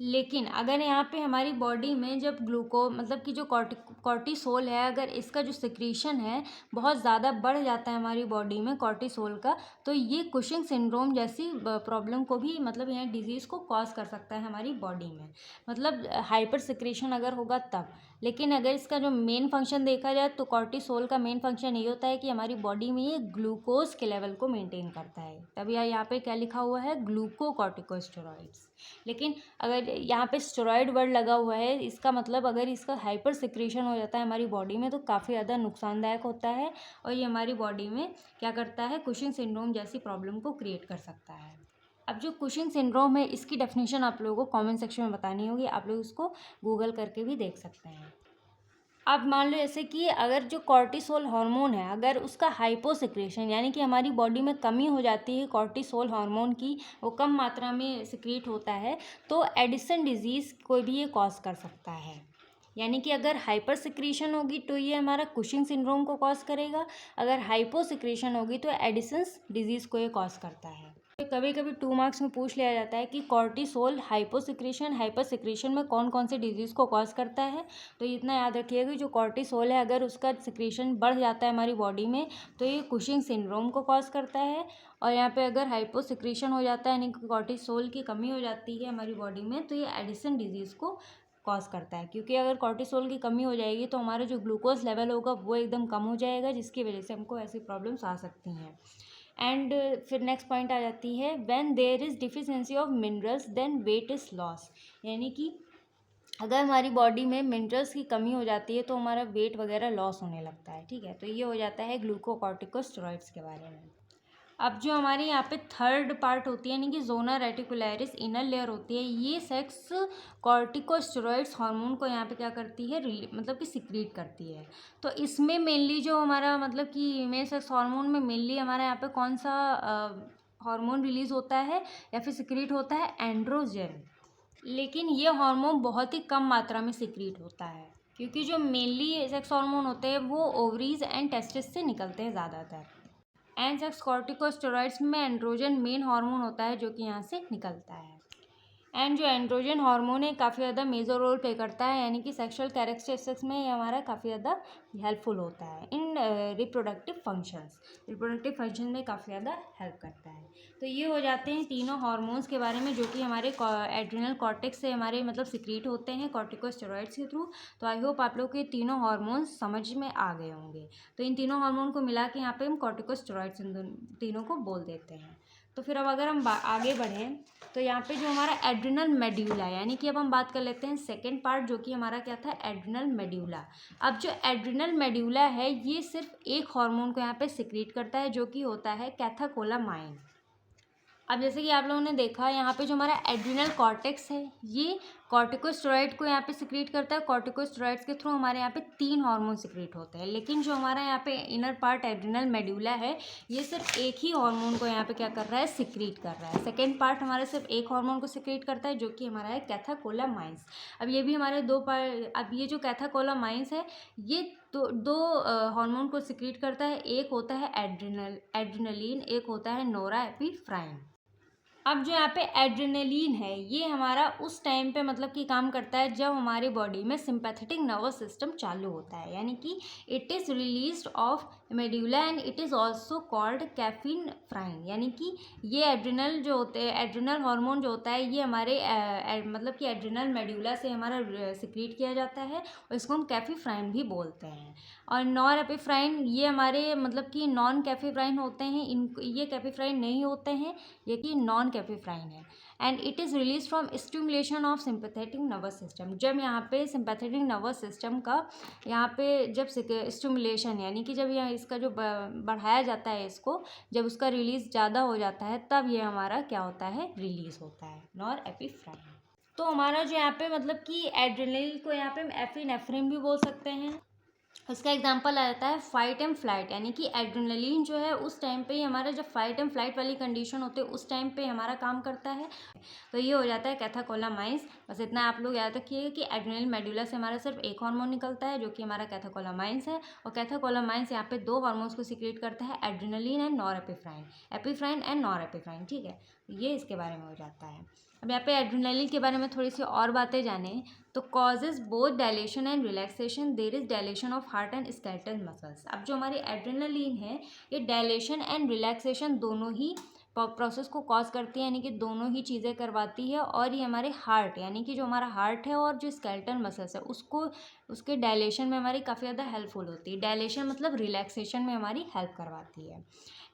लेकिन अगर यहाँ पे हमारी बॉडी में जब मतलब कि जो कॉर्टिसोल है अगर इसका जो सिक्रीशन है बहुत ज़्यादा बढ़ जाता है हमारी बॉडी में कॉर्टिसोल का, तो ये कुशिंग सिंड्रोम जैसी प्रॉब्लम को भी मतलब यहाँ डिजीज़ को कॉज कर सकता है हमारी बॉडी में, मतलब हाइपर सिक्रेशन अगर होगा तब। लेकिन अगर इसका जो मेन फंक्शन देखा जाए तो कॉर्टिसोल का मेन फंक्शन ये होता है कि हमारी बॉडी में ये ग्लूकोज के लेवल को मेंटेन करता है, तभी यहाँ पे क्या लिखा हुआ है ग्लूकोकॉर्टिकोस्टेरॉइड्स। लेकिन अगर यहाँ पे स्टेरॉइड वर्ड लगा हुआ है इसका मतलब अगर इसका हाइपर सिक्रेशन हो जाता है हमारी बॉडी में तो काफ़ी ज़्यादा नुकसानदायक होता है और ये हमारी बॉडी में क्या करता है, कुशिंग सिंड्रोम जैसी प्रॉब्लम को क्रिएट कर सकता है। अब जो कुशिंग सिंड्रोम है इसकी डेफिनेशन आप लोगों को कमेंट सेक्शन में बतानी होगी, आप लोग उसको गूगल करके भी देख सकते हैं। अब मान लो जैसे कि अगर जो कॉर्टिसोल हार्मोन है अगर उसका हाइपोसिक्रेशन यानी कि हमारी बॉडी में कमी हो जाती है कॉर्टिसोल हार्मोन की, वो कम मात्रा में सिक्रीट होता है, तो एडिसन डिजीज़ कोई भी ये कॉज कर सकता है। यानी कि अगर हाइपर सिक्रीशन होगी तो ये हमारा कुशिंग सिंड्रोम को कॉज करेगा, अगर हाइपो सिक्रीशन होगी तो एडिसन्स डिजीज़ को ये कॉज करता है। कभी कभी 2 मार्क्स में पूछ लिया जाता है कि कॉर्टिसोल हाइपर सिक्रेशन में कौन कौन से डिजीज़ को कॉज करता है। तो इतना याद रखिएगा कि जो कॉर्टिसोल है अगर उसका सिक्रेशन बढ़ जाता है हमारी बॉडी में तो ये कुशिंग सिंड्रोम को कॉज करता है, और यहाँ पे अगर हाइपो सिक्रेशन हो जाता है यानी कि कॉर्टिसोल की कमी हो जाती है हमारी बॉडी में तो ये एडिसन डिजीज़ को कॉज करता है। क्योंकि अगर कॉर्टिसोल की कमी हो जाएगी तो हमारा जो ग्लूकोज लेवल होगा वो एकदम कम हो जाएगा जिसकी वजह से हमको ऐसी प्रॉब्लम्स आ सकती हैं। एंड फिर नेक्स्ट पॉइंट आ जाती है when there is deficiency of minerals then weight is loss. यानी कि अगर हमारी बॉडी में मिनरल्स की कमी हो जाती है तो हमारा वेट वगैरह लॉस होने लगता है। ठीक है, तो ये हो जाता है ग्लूकोकॉर्टिकोस्टेरॉइड्स के बारे में। अब जो हमारे यहाँ पे थर्ड पार्ट होती है यानी कि जोना रेटिकुलरिस इनर लेयर होती है, ये सेक्स कॉर्टिकोस्टेरॉइड्स हार्मोन को यहाँ पे क्या करती है मतलब कि सिक्रीट करती है। तो इसमें मेनली जो हमारा मतलब कि मेल सेक्स हार्मोन में मेनली हमारा यहाँ पे कौन सा हार्मोन रिलीज होता है या फिर सिक्रीट होता है, एंड्रोजन। लेकिन ये हार्मोन बहुत ही कम मात्रा में सिक्रीट होता है क्योंकि जो मेनली सेक्स हार्मोन होते हैं वो ओवरीज एंड टेस्टिस से निकलते हैं ज़्यादातर। एंड सेक्स कॉर्टिकोस्टेरॉइड्स में एंड्रोजन मेन हार्मोन होता है जो कि यहाँ से निकलता है। एंड जो एंड्रोजन हार्मोन है काफ़ी ज़्यादा मेजर रोल प्ले करता है, यानी कि सेक्सुअल कैरेक्टरिस्टिक्स में ये हमारा काफ़ी ज़्यादा हेल्पफुल होता है इन रिप्रोडक्टिव फंक्शन में काफ़ी ज़्यादा हेल्प करता है। तो ये हो जाते हैं तीनों हार्मोन्स के बारे में जो कि हमारे एड्रिनल कॉर्टेक्स से हमारे मतलब सिक्रीट होते हैं कॉर्टिकोस्टेरॉइड्स के थ्रू। तो आई होप आप लोग को ये तीनों हार्मोन्स समझ में आ गए होंगे। तो इन तीनों हार्मोन को मिला के यहाँ पे हम कॉर्टिकोस्टेरॉइड्स इन तीनों को बोल देते हैं। तो फिर अब अगर हम आगे बढ़ें तो यहाँ पे जो हमारा एड्रिनल मेड्यूला है, यानी कि अब हम बात कर लेते हैं सेकेंड पार्ट जो कि हमारा क्या था, एड्रिनल मेड्यूला। अब जो एड्रिनल मेड्यूला है ये सिर्फ एक हार्मोन को यहाँ पे सिक्रीट करता है जो कि होता है कैथाकोलामाइन। अब जैसे कि आप लोगों ने देखा यहाँ पे जो हमारा एड्रिनल कॉर्टेक्स है ये कॉर्टिकोस्टेरॉइड को यहाँ पे सिक्रीट करता है। कॉर्टिकोस्टेरॉइड्स के थ्रू हमारे यहाँ पे 3 हार्मोन सिक्रीट होते हैं, लेकिन जो हमारा यहाँ पे इनर पार्ट एड्रिनल मेड्यूला है ये सिर्फ एक ही हार्मोन को यहाँ पे क्या कर रहा है, सिक्रीट कर रहा है। सेकेंड पार्ट हमारा सिर्फ एक हार्मोन को सिक्रीट करता है जो कि हमारा है कैथाकोलामाइन्स। अब ये भी हमारे अब ये जो कैथाकोलामाइन्स है ये दो हार्मोन को सिक्रीट करता है। एक होता है एड्रिनलिन, एक होता है नोराएपिफ्राइन। अब जो यहाँ पे एड्रेनलिन है ये हमारा उस टाइम पे मतलब कि काम करता है जब हमारी बॉडी में सिंपैथेटिक नर्वस सिस्टम चालू होता है, यानी कि it is released of medulla and it is also called epinephrine. यानी कि ये एड्रिनल जो होते हैं, एड्रिनल हार्मोन जो होता है ये हमारे मतलब कि एड्रिनल मेड्यूला से हमारा सिक्रीट किया जाता है और इसको हम कैफिफ्राइन भी बोलते हैं। और नॉरएपिफ्राइन ये हमारे मतलब कि नॉन कैफिफ्राइन होते हैं, ये कैफिफ्राइन नहीं होते हैं, ये कि नॉन कैफिफ्राइन है। And it is release from stimulation of sympathetic nervous system. जब यहाँ पे सिंपैथेटिक नर्वस सिस्टम का यहाँ पे जब स्टिमुलेशन यानी कि जब यहाँ इसका जो बढ़ाया जाता है इसको, जब उसका रिलीज़ ज़्यादा हो जाता है तब ये हमारा क्या होता है, रिलीज़ होता है नॉरएपिफ्राइन। तो हमारा जो यहाँ पे मतलब कि एड्रेनलिन को यहाँ पे हम एफिनेफ्रिन भी बोल सकते हैं। इसका एग्जांपल आ जाता है फाइट एंड फ्लाइट, यानी कि एड्रेनलिन जो है उस टाइम पे ही हमारा जब फाइट एंड फ्लाइट वाली कंडीशन होती है उस टाइम पे हमारा काम करता है। तो ये हो जाता है कैथाकोलामाइन्स। बस इतना आप लोग याद रखिए कि एड्रेनल मेड्यूला से हमारा सिर्फ एक हार्मोन निकलता है जो कि हमारा कैथाकोलामाइन्स है, और कैथाकोलामाइन्स यहाँ पे 2 हार्मोन्स को सिक्रेट करता है, एड्रेनलिन एंड नॉरएपिफ्राइन, एपिफ्राइन एंड नॉरएपिफ्राइन। ठीक है, ये इसके बारे में हो जाता है। अब यहाँ पे एड्रेनलिन के बारे में थोड़ी सी और बातें जानें तो causes both dilation and relaxation, there is dilation of heart and skeletal muscles. अब जो हमारी एड्रेनलिन है ये डायलेशन एंड रिलैक्सेशन दोनों ही प्रोसेस को कॉज करती है, यानी कि दोनों ही चीज़ें करवाती है। और ये हमारे हार्ट यानी कि जो हमारा हार्ट है और जो स्केलेटल मसल्स है उसको उसके डायलेशन में हमारी काफ़ी ज़्यादा हेल्पफुल होती है। डायलेशन मतलब रिलैक्सेशन में हमारी हेल्प करवाती है।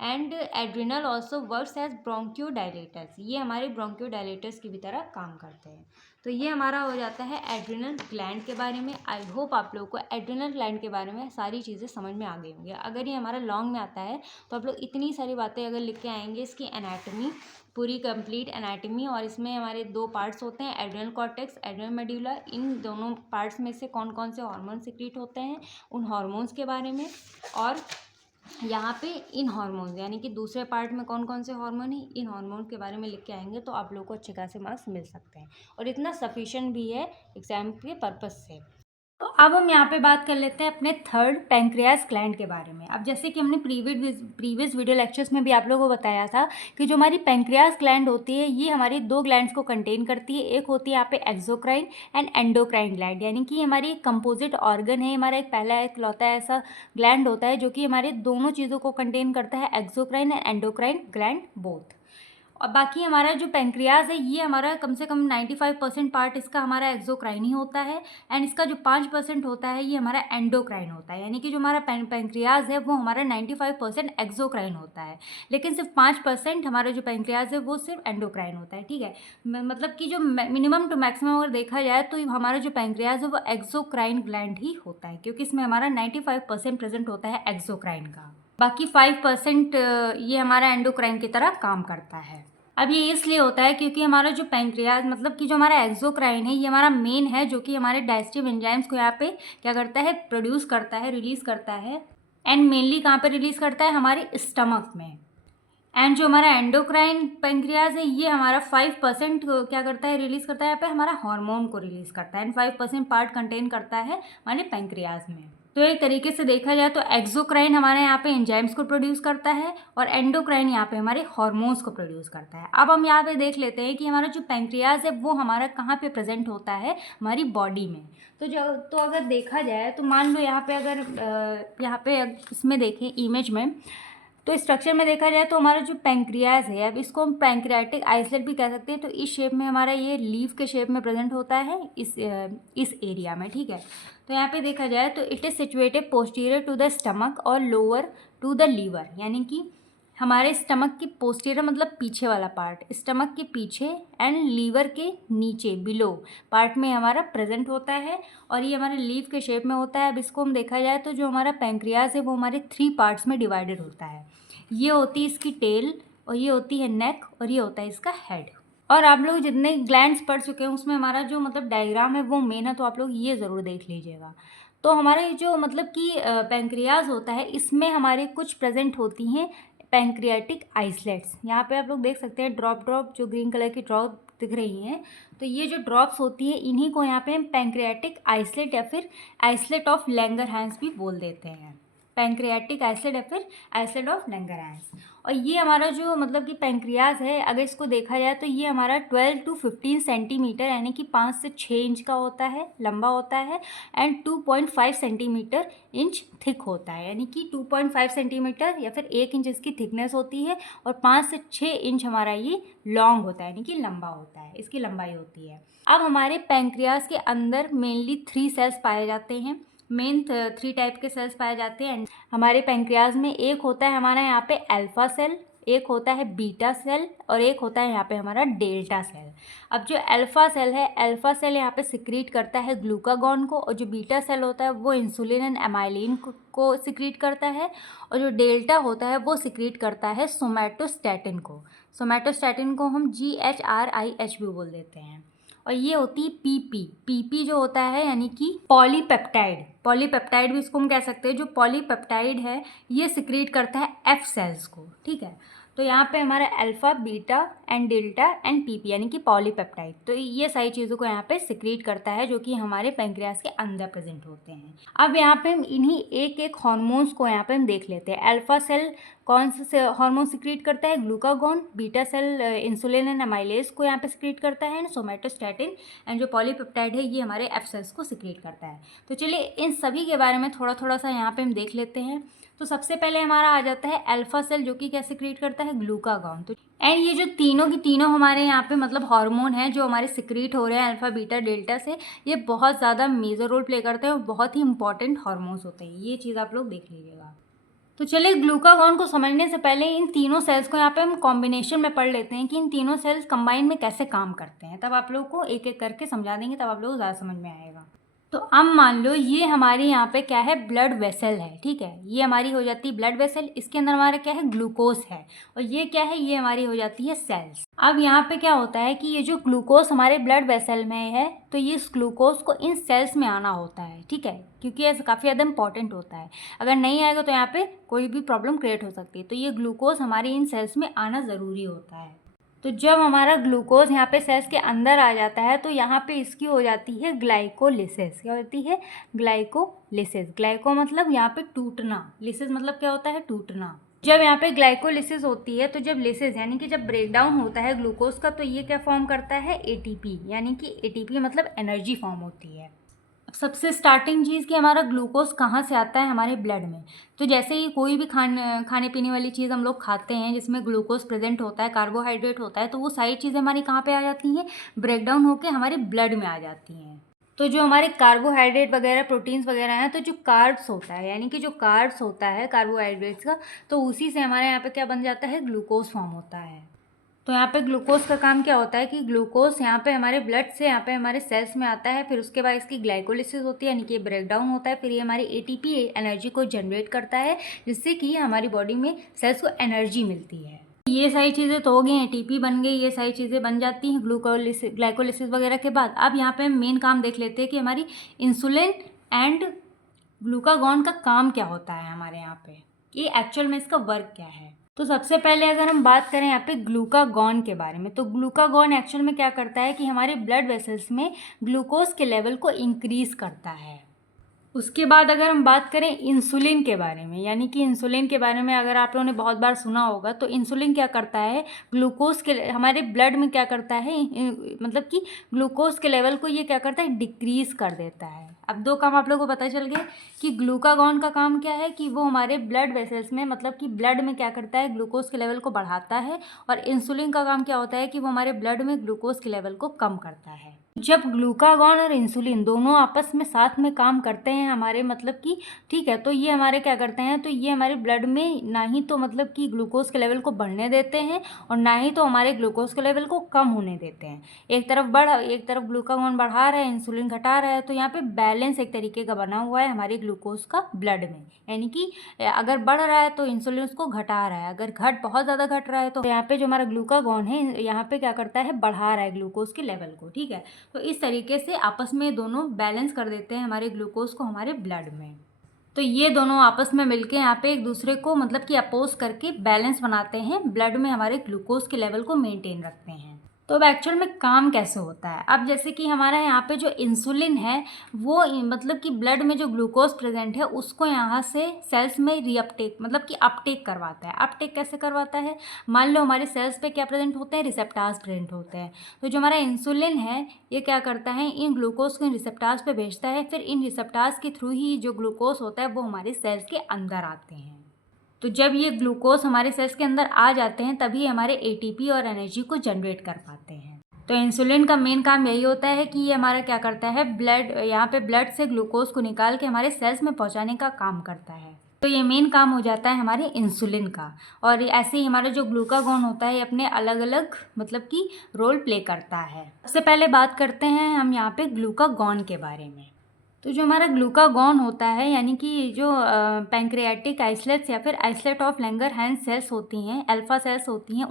And adrenal also works as bronchodilators, ये हमारे ब्रोंक्योडायलेटर्स की भी तरह काम करते हैं। तो ये हमारा हो जाता है एड्रिनल ग्लैंड के बारे में। आई होप आप लोगों को एड्रिनल ग्लैंड के बारे में सारी चीज़ें समझ में आ गई होंगी। अगर ये हमारा लॉन्ग में आता है तो आप लोग इतनी सारी बातें अगर लिख के आएंगे, इसकी एनाटमी पूरी कंप्लीट एनाटमी, और इसमें हमारे 2 पार्ट्स होते हैं, एड्रिनल कॉर्टेक्स, एड्रिनल मेड्यूला। इन दोनों पार्ट्स में से कौन कौन से हार्मोन सिक्रीट होते हैं उन हार्मोन्स के बारे में, और यहाँ पे इन हार्मोन्स यानी कि दूसरे पार्ट में कौन कौन से हार्मोन हैं इन हार्मोन के बारे में लिख के आएंगे तो आप लोगों को अच्छे खासे मार्क्स मिल सकते हैं, और इतना सफिशिएंट भी है एग्जाम के पर्पस से। तो अब हम यहाँ पे बात कर लेते हैं अपने थर्ड पैंक्रियास ग्लैंड के बारे में। अब जैसे कि हमने प्रीवियस वीडियो लेक्चर्स में भी आप लोगों को बताया था कि जो हमारी पैंक्रियास ग्लैंड होती है ये हमारी 2 ग्लैंड्स को कंटेन करती है। एक होती है यहाँ पे एक्सोक्राइन एंड एंडोक्राइन ग्लैंड, यानी कि हमारी एक कंपोजिट ऑर्गन है, हमारा एक पहला इकलौता ऐसा ग्लैंड होता है जो कि हमारे दोनों चीज़ों को कंटेन करता है, exocrine and endocrine gland both. और बाकी हमारा जो पैंक्रियाज है ये हमारा कम से कम 95% पार्ट इसका हमारा एक्सोक्राइन ही होता है, एंड इसका जो 5% होता है ये हमारा एंडोक्राइन होता है। यानी कि जो हमारा पैंक्रियाज है वो हमारा 95% एक्सोक्राइन होता है, लेकिन सिर्फ 5% हमारा जो पैंक्रियाज है वो सिर्फ एंडोक्राइन होता है। ठीक है, मतलब कि जो मिनिमम टू मैक्सिमम अगर देखा जाए तो हमारा जो पैंक्रियाज है वो एक्सोक्राइन ग्लैंड ही होता है, क्योंकि इसमें हमारा 95% प्रेजेंट होता है एक्सोक्राइन का, बाकी 5% ये हमारा एंडोक्राइन की तरह काम करता है। अब ये इसलिए होता है क्योंकि हमारा जो पैंक्रियाज मतलब कि जो हमारा एक्सोक्राइन है ये हमारा मेन है जो कि हमारे डाइजेस्टिव एंजाइम्स को यहाँ पे क्या करता है, प्रोड्यूस करता है, रिलीज़ करता है। एंड मेनली कहाँ पे रिलीज़ करता है, हमारे स्टमक में। एंड जो हमारा एंडोक्राइन पैंक्रियाज है ये हमारा 5% क्या करता है, रिलीज़ करता है यहाँ पे हमारा हार्मोन को रिलीज़ करता है, एंड 5% पार्ट कंटेन करता है हमारे पैंक्रियाज में। तो एक तरीके से देखा जाए तो एक्सोक्राइन हमारे यहाँ पे एंजाइम्स को प्रोड्यूस करता है और एंडोक्राइन यहाँ पे हमारे हार्मोन्स को प्रोड्यूस करता है। अब हम यहाँ पे देख लेते हैं कि हमारा जो पैंक्रियाज है वो हमारा कहाँ पे प्रेजेंट होता है हमारी बॉडी में। तो अगर देखा जाए तो मान लो यहाँ पे अगर यहाँ पे इसमें देखें इमेज में, तो स्ट्रक्चर में देखा जाए तो हमारा जो पैंक्रियाज है, अब इसको हम पैंक्रियाटिक आइसलेट भी कह सकते हैं। तो इस शेप में हमारा ये लीफ के शेप में प्रेजेंट होता है इस एरिया में, ठीक है। तो यहाँ पे देखा जाए तो it is situated posterior to the stomach और लोअर टू द लीवर, यानी कि हमारे स्टमक की पोस्टीरियर मतलब पीछे वाला पार्ट, स्टमक के पीछे एंड लीवर के नीचे बिलो पार्ट में हमारा प्रेजेंट होता है और ये हमारे लीफ के शेप में होता है। अब इसको हम देखा जाए तो जो हमारा पैंक्रियाज है वो हमारे 3 पार्ट्स में डिवाइडेड होता है। ये होती है इसकी टेल और ये होती है नेक और ये होता है इसका हेड। और आप लोग जितने ग्लैंड्स पढ़ चुके हैं उसमें हमारा जो मतलब डायग्राम है वो मेन है, तो आप लोग ये ज़रूर देख लीजिएगा। तो हमारे जो मतलब कि पैंक्रियाज होता है इसमें हमारे कुछ प्रेजेंट होती हैं पैंक्रियाटिक आइसलेट्स। यहाँ पे आप लोग देख सकते हैं ड्रॉप ड्रॉप जो ग्रीन कलर की ड्रॉप दिख रही हैं, तो ये जो ड्रॉप्स होती है इन्हीं को यहाँ पे हम पैंक्रियाटिक आइसलेट या फिर आइसलेट ऑफ लैंगरहैंस भी बोल देते हैं। पैंक्रियाटिक आइसलेट या फिर आइसलेट ऑफ लैंगरहैंस। और ये हमारा जो मतलब कि पैंक्रियाज है अगर इसको देखा जाए तो ये हमारा 12 to 15 सेंटीमीटर यानी कि 5 से 6 इंच का होता है, लंबा होता है एंड 2.5 सेंटीमीटर इंच थिक होता है, यानी कि 2.5 सेंटीमीटर या फिर 1 इंच इसकी थिकनेस होती है और 5 से 6 इंच हमारा ये लॉन्ग होता है, यानी कि लंबा होता है, इसकी लंबाई होती है। अब हमारे पैंक्रियाज के अंदर मेनली 3 सेल्स पाए जाते हैं, मेन 3 टाइप के सेल्स पाए जाते हैं हमारे पैंक्रियाज में। एक होता है हमारा यहाँ पे अल्फा सेल, एक होता है बीटा सेल और एक होता है यहाँ पे हमारा डेल्टा सेल। अब जो अल्फा सेल है, अल्फा सेल यहाँ पे सिक्रीट करता है ग्लूकागॉन को और जो बीटा सेल होता है वो इंसुलिन एंड एमाइलिन को सिक्रीट करता है और जो डेल्टा होता है वो सिक्रीट करता है सोमैटोस्टैटिन को। सोमैटोस्टैटिन को हम GHRIH भी बोल देते हैं। और ये होती है पीपी जो होता है यानी कि पॉलीपेप्टाइड भी इसको हम कह सकते हैं। जो पॉलीपेप्टाइड है ये सिक्रीट करता है एफ सेल्स को, ठीक है। तो यहाँ पे हमारा alpha beta and delta and PP यानी कि पॉलीपेप्टाइड, तो ये सारी चीज़ों को यहाँ पे सिक्रीट करता है जो कि हमारे पैंक्रियाज के अंदर प्रेजेंट होते हैं। अब यहाँ पे हम इन्हीं एक एक हार्मोन्स को यहाँ पे हम देख लेते हैं। अल्फा सेल कौन से हार्मोन सिक्रीट करता है, glucagon. Beta cell insulin and amylase को यहाँ पे सिक्रीट करता है एंड सोमैटोस्टैटिन एंड जो पॉलीपेप्टाइड है ये हमारे एफ सेल्स को सिक्रीट करता है। तो चलिए इन सभी के बारे में थोड़ा थोड़ा सा यहाँ पे हम देख लेते हैं। तो सबसे पहले हमारा आ जाता है अल्फा सेल जो कि क्या सिक्रीट करता है, ग्लूकागॉन। तो एंड ये जो तीनों की तीनों हमारे यहाँ पे मतलब हार्मोन हैं जो हमारे सिक्रीट हो रहे हैं अल्फा बीटा डेल्टा से, ये बहुत ज़्यादा मेजर रोल प्ले करते हैं और बहुत ही इंपॉर्टेंट हार्मोन्स होते हैं। ये चीज़ आप लोग देख लीजिएगा। तो चलिए ग्लूकागॉन को समझने से पहले इन तीनों सेल्स को यहाँ पे हम कॉम्बिनेशन में पढ़ लेते हैं कि इन तीनों सेल्स कंबाइन में कैसे काम करते हैं, तब आप लोग को एक एक करके समझा देंगे, तब आप लोग को ज़्यादा समझ में आएगा। तो अब मान लो ये हमारे यहाँ पे क्या है, ब्लड वेसल है, ठीक है। ये हमारी हो जाती है ब्लड वेसल, इसके अंदर हमारा क्या है, ग्लूकोज है और ये क्या है, ये हमारी हो जाती है सेल्स। अब यहाँ पे क्या होता है कि ये जो ग्लूकोज हमारे ब्लड वेसल में है तो ये इस ग्लूकोज को इन सेल्स में आना होता है, ठीक है, क्योंकि ये काफ़ी ज़्यादा इंपॉर्टेंट होता है। अगर नहीं आएगा तो यहाँ पे कोई भी प्रॉब्लम क्रिएट हो सकती है। तो ये ग्लूकोज हमारे इन सेल्स में आना ज़रूरी होता है। तो जब हमारा ग्लूकोज यहाँ पे सेल्स के अंदर आ जाता है तो यहाँ पे इसकी हो जाती है ग्लाइकोलिसिस। क्या होती है, ग्लाइकोलिसिस। ग्लाइको मतलब यहाँ पे टूटना, लिसिस मतलब क्या होता है, टूटना। जब यहाँ पे ग्लाइकोलिसिस होती है तो जब लिसिस यानी कि जब ब्रेकडाउन होता है ग्लूकोज का तो ये क्या फॉर्म करता है, एटीपी, यानी कि एटीपी मतलब एनर्जी फॉर्म होती है। अब सबसे स्टार्टिंग चीज़ कि हमारा ग्लूकोज कहाँ से आता है, हमारे ब्लड में। तो जैसे ही कोई भी खाने पीने वाली चीज़ हम लोग खाते हैं जिसमें ग्लूकोज प्रेजेंट होता है, कार्बोहाइड्रेट होता है, तो वो सारी चीज़ें हमारी कहाँ पे आ जाती हैं, ब्रेकडाउन होकर हमारे ब्लड में आ जाती हैं। तो जो हमारे कार्बोहाइड्रेट वगैरह प्रोटीन्स वगैरह हैं, तो जो कार्ब्स होता है यानी कि जो कार्ब्स होता है कार्बोहाइड्रेट्स का, तो उसी से हमारे यहाँ पे क्या बन जाता है, ग्लूकोज फॉर्म होता है। तो यहाँ पे ग्लूकोज का काम क्या होता है कि ग्लूकोज यहाँ पे हमारे ब्लड से यहाँ पे हमारे सेल्स में आता है, फिर उसके बाद इसकी ग्लाइकोलिसिस होती है यानी कि ब्रेकडाउन होता है, फिर ये हमारी एटीपी एनर्जी को जनरेट करता है जिससे कि हमारी बॉडी में सेल्स को एनर्जी मिलती है। ये सारी चीज़ें तो हो गई, एटीपी बन गई, ये सारी चीज़ें बन जाती हैं ग्लाइकोलिसिस वगैरह के बाद। अब यहाँ पे हम मेन काम देख लेते हैं कि हमारी इंसुलिन एंड ग्लूकागॉन का काम क्या होता है हमारे यहाँ पे, कि एक्चुअल में इसका वर्क क्या है। तो सबसे पहले अगर हम बात करें यहाँ पे ग्लूकागॉन के बारे में, तो ग्लूकागॉन एक्चुअल में क्या करता है कि हमारे ब्लड वेसल्स में ग्लूकोज के लेवल को इंक्रीज़ करता है। उसके बाद अगर हम बात करें इंसुलिन के बारे में, यानी कि इंसुलिन के बारे में अगर आप लोगों ने बहुत बार सुना होगा, तो इंसुलिन क्या करता है, ग्लूकोज के हमारे ब्लड में क्या करता है, मतलब कि ग्लूकोज के लेवल को ये क्या करता है, डिक्रीज़ कर देता है। अब दो काम आप लोगों को पता चल गया कि ग्लूकागॉन का काम क्या है, कि वो हमारे ब्लड वेसल्स में, मतलब कि ब्लड में क्या करता है, ग्लूकोज के लेवल को बढ़ाता है, और इंसुलिन का काम क्या होता है कि वो हमारे ब्लड में ग्लूकोज के लेवल को कम करता है। जब ग्लूकागॉन और इंसुलिन दोनों आपस में साथ में काम करते हैं हमारे, मतलब कि ठीक है, तो ये हमारे क्या करते हैं, तो ये हमारे ब्लड में ना ही तो मतलब कि ग्लूकोज के लेवल को बढ़ने देते हैं और ना ही तो हमारे ग्लूकोज के लेवल को कम होने देते हैं। एक तरफ ग्लूकागॉन बढ़ा रहा है, इंसुलिन घटा रहा है, तो यहाँ पे बैलेंस एक तरीके का बना हुआ है हमारे ग्लूकोज का ब्लड में। यानी कि अगर बढ़ रहा है तो इंसुलिन उसको घटा रहा है, अगर बहुत ज़्यादा घट रहा है तो यहाँ पे जो हमारा ग्लूकागॉन है यहाँ पे क्या करता है, बढ़ा रहा है ग्लूकोज के लेवल को। ठीक है, तो इस तरीके से आपस में दोनों बैलेंस कर देते हैं हमारे ग्लूकोज को हमारे ब्लड में। तो ये दोनों आपस में मिलके यहाँ पे एक दूसरे को मतलब कि अपोज करके बैलेंस बनाते हैं, ब्लड में हमारे ग्लूकोज के लेवल को मेंटेन रखते हैं। तो अब एक्चुअल में काम कैसे होता है, अब जैसे कि हमारा यहाँ पे जो इंसुलिन है वो मतलब कि ब्लड में जो ग्लूकोज प्रेजेंट है उसको यहाँ से सेल्स में रीअपटेक मतलब कि अपटेक करवाता है। अपटेक कैसे करवाता है, मान लो हमारे सेल्स पे क्या प्रेजेंट होते हैं, रिसेप्टार्स प्रेजेंट होते हैं, तो जो हमारा इंसुलिन है ये क्या करता है, इन ग्लूकोज को इन रिसेप्टार्स पे भेजता है, फिर इन रिसेप्टार्स के थ्रू ही जो ग्लूकोज होता है वो हमारे सेल्स के अंदर आते हैं। तो जब ये ग्लूकोज हमारे सेल्स के अंदर आ जाते हैं तभी हमारे एटीपी और एनर्जी को जनरेट कर पाते हैं। तो इंसुलिन का मेन काम यही होता है कि ये हमारा क्या करता है, यहाँ पे ब्लड से ग्लूकोज को निकाल के हमारे सेल्स में पहुंचाने का काम करता है। तो ये मेन काम हो जाता है हमारे इंसुलिन का। और ऐसे ही हमारा जो ग्लूकागॉन होता है अपने अलग अलग मतलब कि रोल प्ले करता है। सबसे पहले बात करते हैं हम यहाँ पे ग्लूकागॉन के बारे में। तो जो हमारा ग्लूकागॉन होता है, यानी कि जो पैंक्रियाटिक आइसलेट्स या फिर आइसलेट ऑफ लैंगरहैंस सेल्स होती हैं, अल्फा सेल्स होती हैं,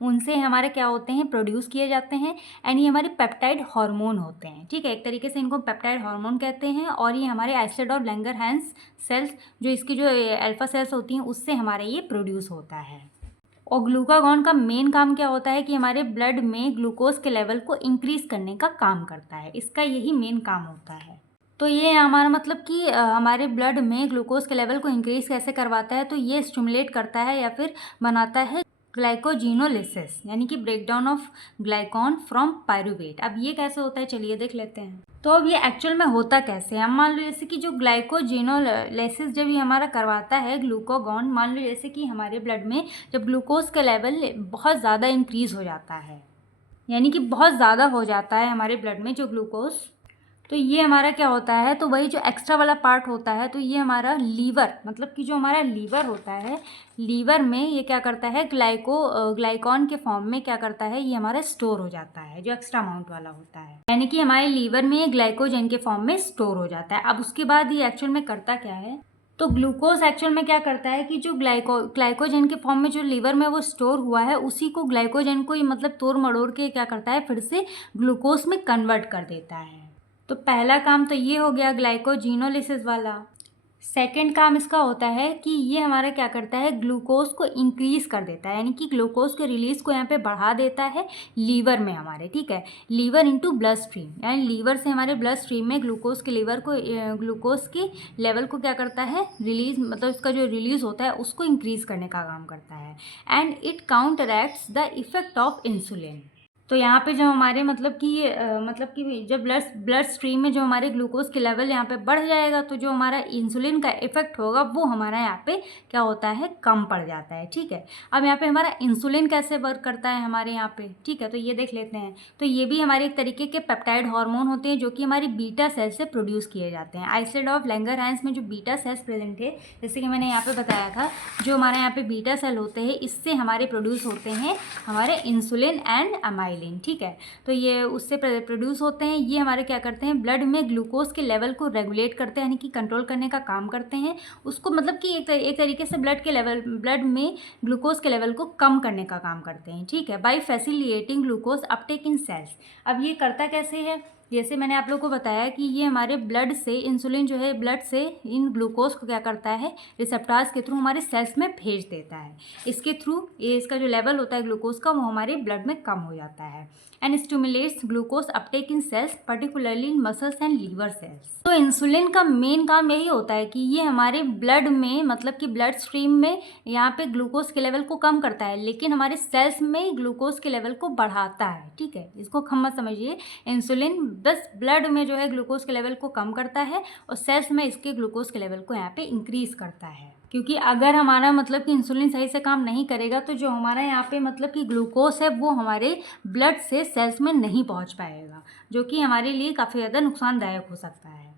उनसे हमारे क्या होते हैं, प्रोड्यूस किए जाते हैं। एंड ये हमारे पेप्टाइड हार्मोन होते हैं। ठीक है, एक तरीके से इनको पेप्टाइड हार्मोन कहते हैं। और ये हमारे आइसलेट ऑफ लैंगरहैंस सेल्स, जो इसकी जो अल्फा सेल्स होती हैं, उससे हमारे ये प्रोड्यूस होता है। और ग्लूकागॉन का मेन काम क्या होता है कि हमारे ब्लड में ग्लूकोज के लेवल को इंक्रीज करने का काम करता है। इसका यही मेन काम होता है। तो ये हमारा मतलब कि हमारे ब्लड में ग्लूकोज के लेवल को इंक्रीज कैसे करवाता है, तो ये स्टिमुलेट करता है या फिर बनाता है ग्लाइकोजिनोलिसिस, यानी कि ब्रेकडाउन ऑफ ग्लाइकॉन फ्रॉम पायरूवेट। अब ये कैसे होता है, चलिए देख लेते हैं। तो अब ये एक्चुअल में होता कैसे है, हम मान लो जैसे कि जो ग्लाइकोजिनोलिसिस जब ये हमारा करवाता है ग्लूकागॉन, मान लो जैसे कि हमारे ब्लड में जब ग्लूकोज का लेवल बहुत ज़्यादा इंक्रीज हो जाता है, यानी कि बहुत ज़्यादा हो जाता है हमारे ब्लड में जो ग्लूकोज, तो ये हमारा क्या होता है, तो वही जो एक्स्ट्रा वाला पार्ट होता है, तो ये हमारा लीवर, मतलब कि जो हमारा लीवर होता है, लीवर में ये क्या करता है, ग्लाइकॉन के फॉर्म में क्या करता है, ये हमारा स्टोर हो जाता है, जो एक्स्ट्रा अमाउंट वाला होता है, यानी कि हमारे लीवर में ये ग्लाइकोजन के फॉर्म में स्टोर हो जाता है। अब उसके बाद ये एक्चुअल में करता क्या है, तो ग्लूकोज एक्चुअल में क्या करता है कि जो ग्लाइकोजन के फॉर्म में जो लीवर में वो स्टोर हुआ है, उसी को ग्लाइकोजन को ये मतलब तोड़ मड़ोड़ के क्या करता है, फिर से ग्लूकोज में कन्वर्ट कर देता है। तो पहला काम तो ये हो गया ग्लाइकोजिनोलिसिस वाला। सेकंड काम इसका होता है कि ये हमारा क्या करता है, ग्लूकोज को इंक्रीज कर देता है, यानी कि ग्लूकोज के रिलीज को यहाँ पे बढ़ा देता है लीवर में हमारे। ठीक है, लीवर इनटू ब्लड स्ट्रीम, यानी लीवर से हमारे ब्लड स्ट्रीम में ग्लूकोज के लेवल को क्या करता है, रिलीज, मतलब इसका जो रिलीज होता है उसको इंक्रीज करने का काम करता है। And it counteracts the effect of insulin. तो यहाँ पे जो हमारे मतलब कि जब ब्लड स्ट्रीम में जो हमारे ग्लूकोज के लेवल यहाँ पे बढ़ जाएगा, तो जो हमारा इंसुलिन का इफेक्ट होगा वो हमारा यहाँ पे क्या होता है, कम पड़ जाता है। ठीक है, अब यहाँ पे हमारा इंसुलिन कैसे वर्क करता है हमारे यहाँ पे, ठीक है, तो ये देख लेते हैं। तो ये भी हमारे एक तरीके के पेप्टाइड हार्मोन होते हैं जो कि हमारी बीटा सेल से प्रोड्यूस किए जाते हैं। आइसलेट ऑफ लैंगरहैंस में जो बीटा सेल्स प्रेजेंट है, जैसे कि मैंने यहाँ पे बताया था, जो हमारे यहाँ पे बीटा सेल होते हैं, इससे हमारे प्रोड्यूस होते हैं हमारे इंसुलिन एंड अमाइलिन। ठीक है, तो ये उससे प्रोड्यूस होते हैं। ये हमारे क्या करते हैं, ब्लड में ग्लूकोज के लेवल को रेगुलेट करते हैं, यानी कि कंट्रोल करने का काम करते हैं उसको, मतलब कि एक तरीके से ब्लड में ग्लूकोज के लेवल को कम करने का काम करते हैं। ठीक है, bye facilitating glucose uptake in sales. अब ये करता कैसे है, जैसे मैंने आप लोग को बताया कि ये हमारे ब्लड से इंसुलिन जो है ब्लड से इन ग्लूकोज को क्या करता है, रिसेप्टार्स के थ्रू हमारे सेल्स में भेज देता है। इसके थ्रू ये इसका जो लेवल होता है ग्लूकोज का वो हमारे ब्लड में कम हो जाता है। And stimulates glucose uptake in cells particularly in muscles and liver cells. तो इंसुलिन का मेन काम यही होता है कि ये हमारे ब्लड में मतलब कि ब्लड स्ट्रीम में यहाँ पे ग्लूकोज के लेवल को कम करता है, लेकिन हमारे सेल्स में ग्लूकोज के लेवल को बढ़ाता है। ठीक है, इसको हम मत समझिए, इंसुलिन बस ब्लड में जो है ग्लूकोज के लेवल को कम करता है और सेल्स में इसके ग्लूकोज के लेवल को यहाँ पे इंक्रीज करता है। क्योंकि अगर हमारा मतलब कि इंसुलिन सही से काम नहीं करेगा तो जो हमारा यहाँ पे मतलब कि ग्लूकोज है वो हमारे ब्लड से सेल्स में नहीं पहुँच पाएगा, जो कि हमारे लिए काफ़ी ज़्यादा नुकसानदायक हो सकता है।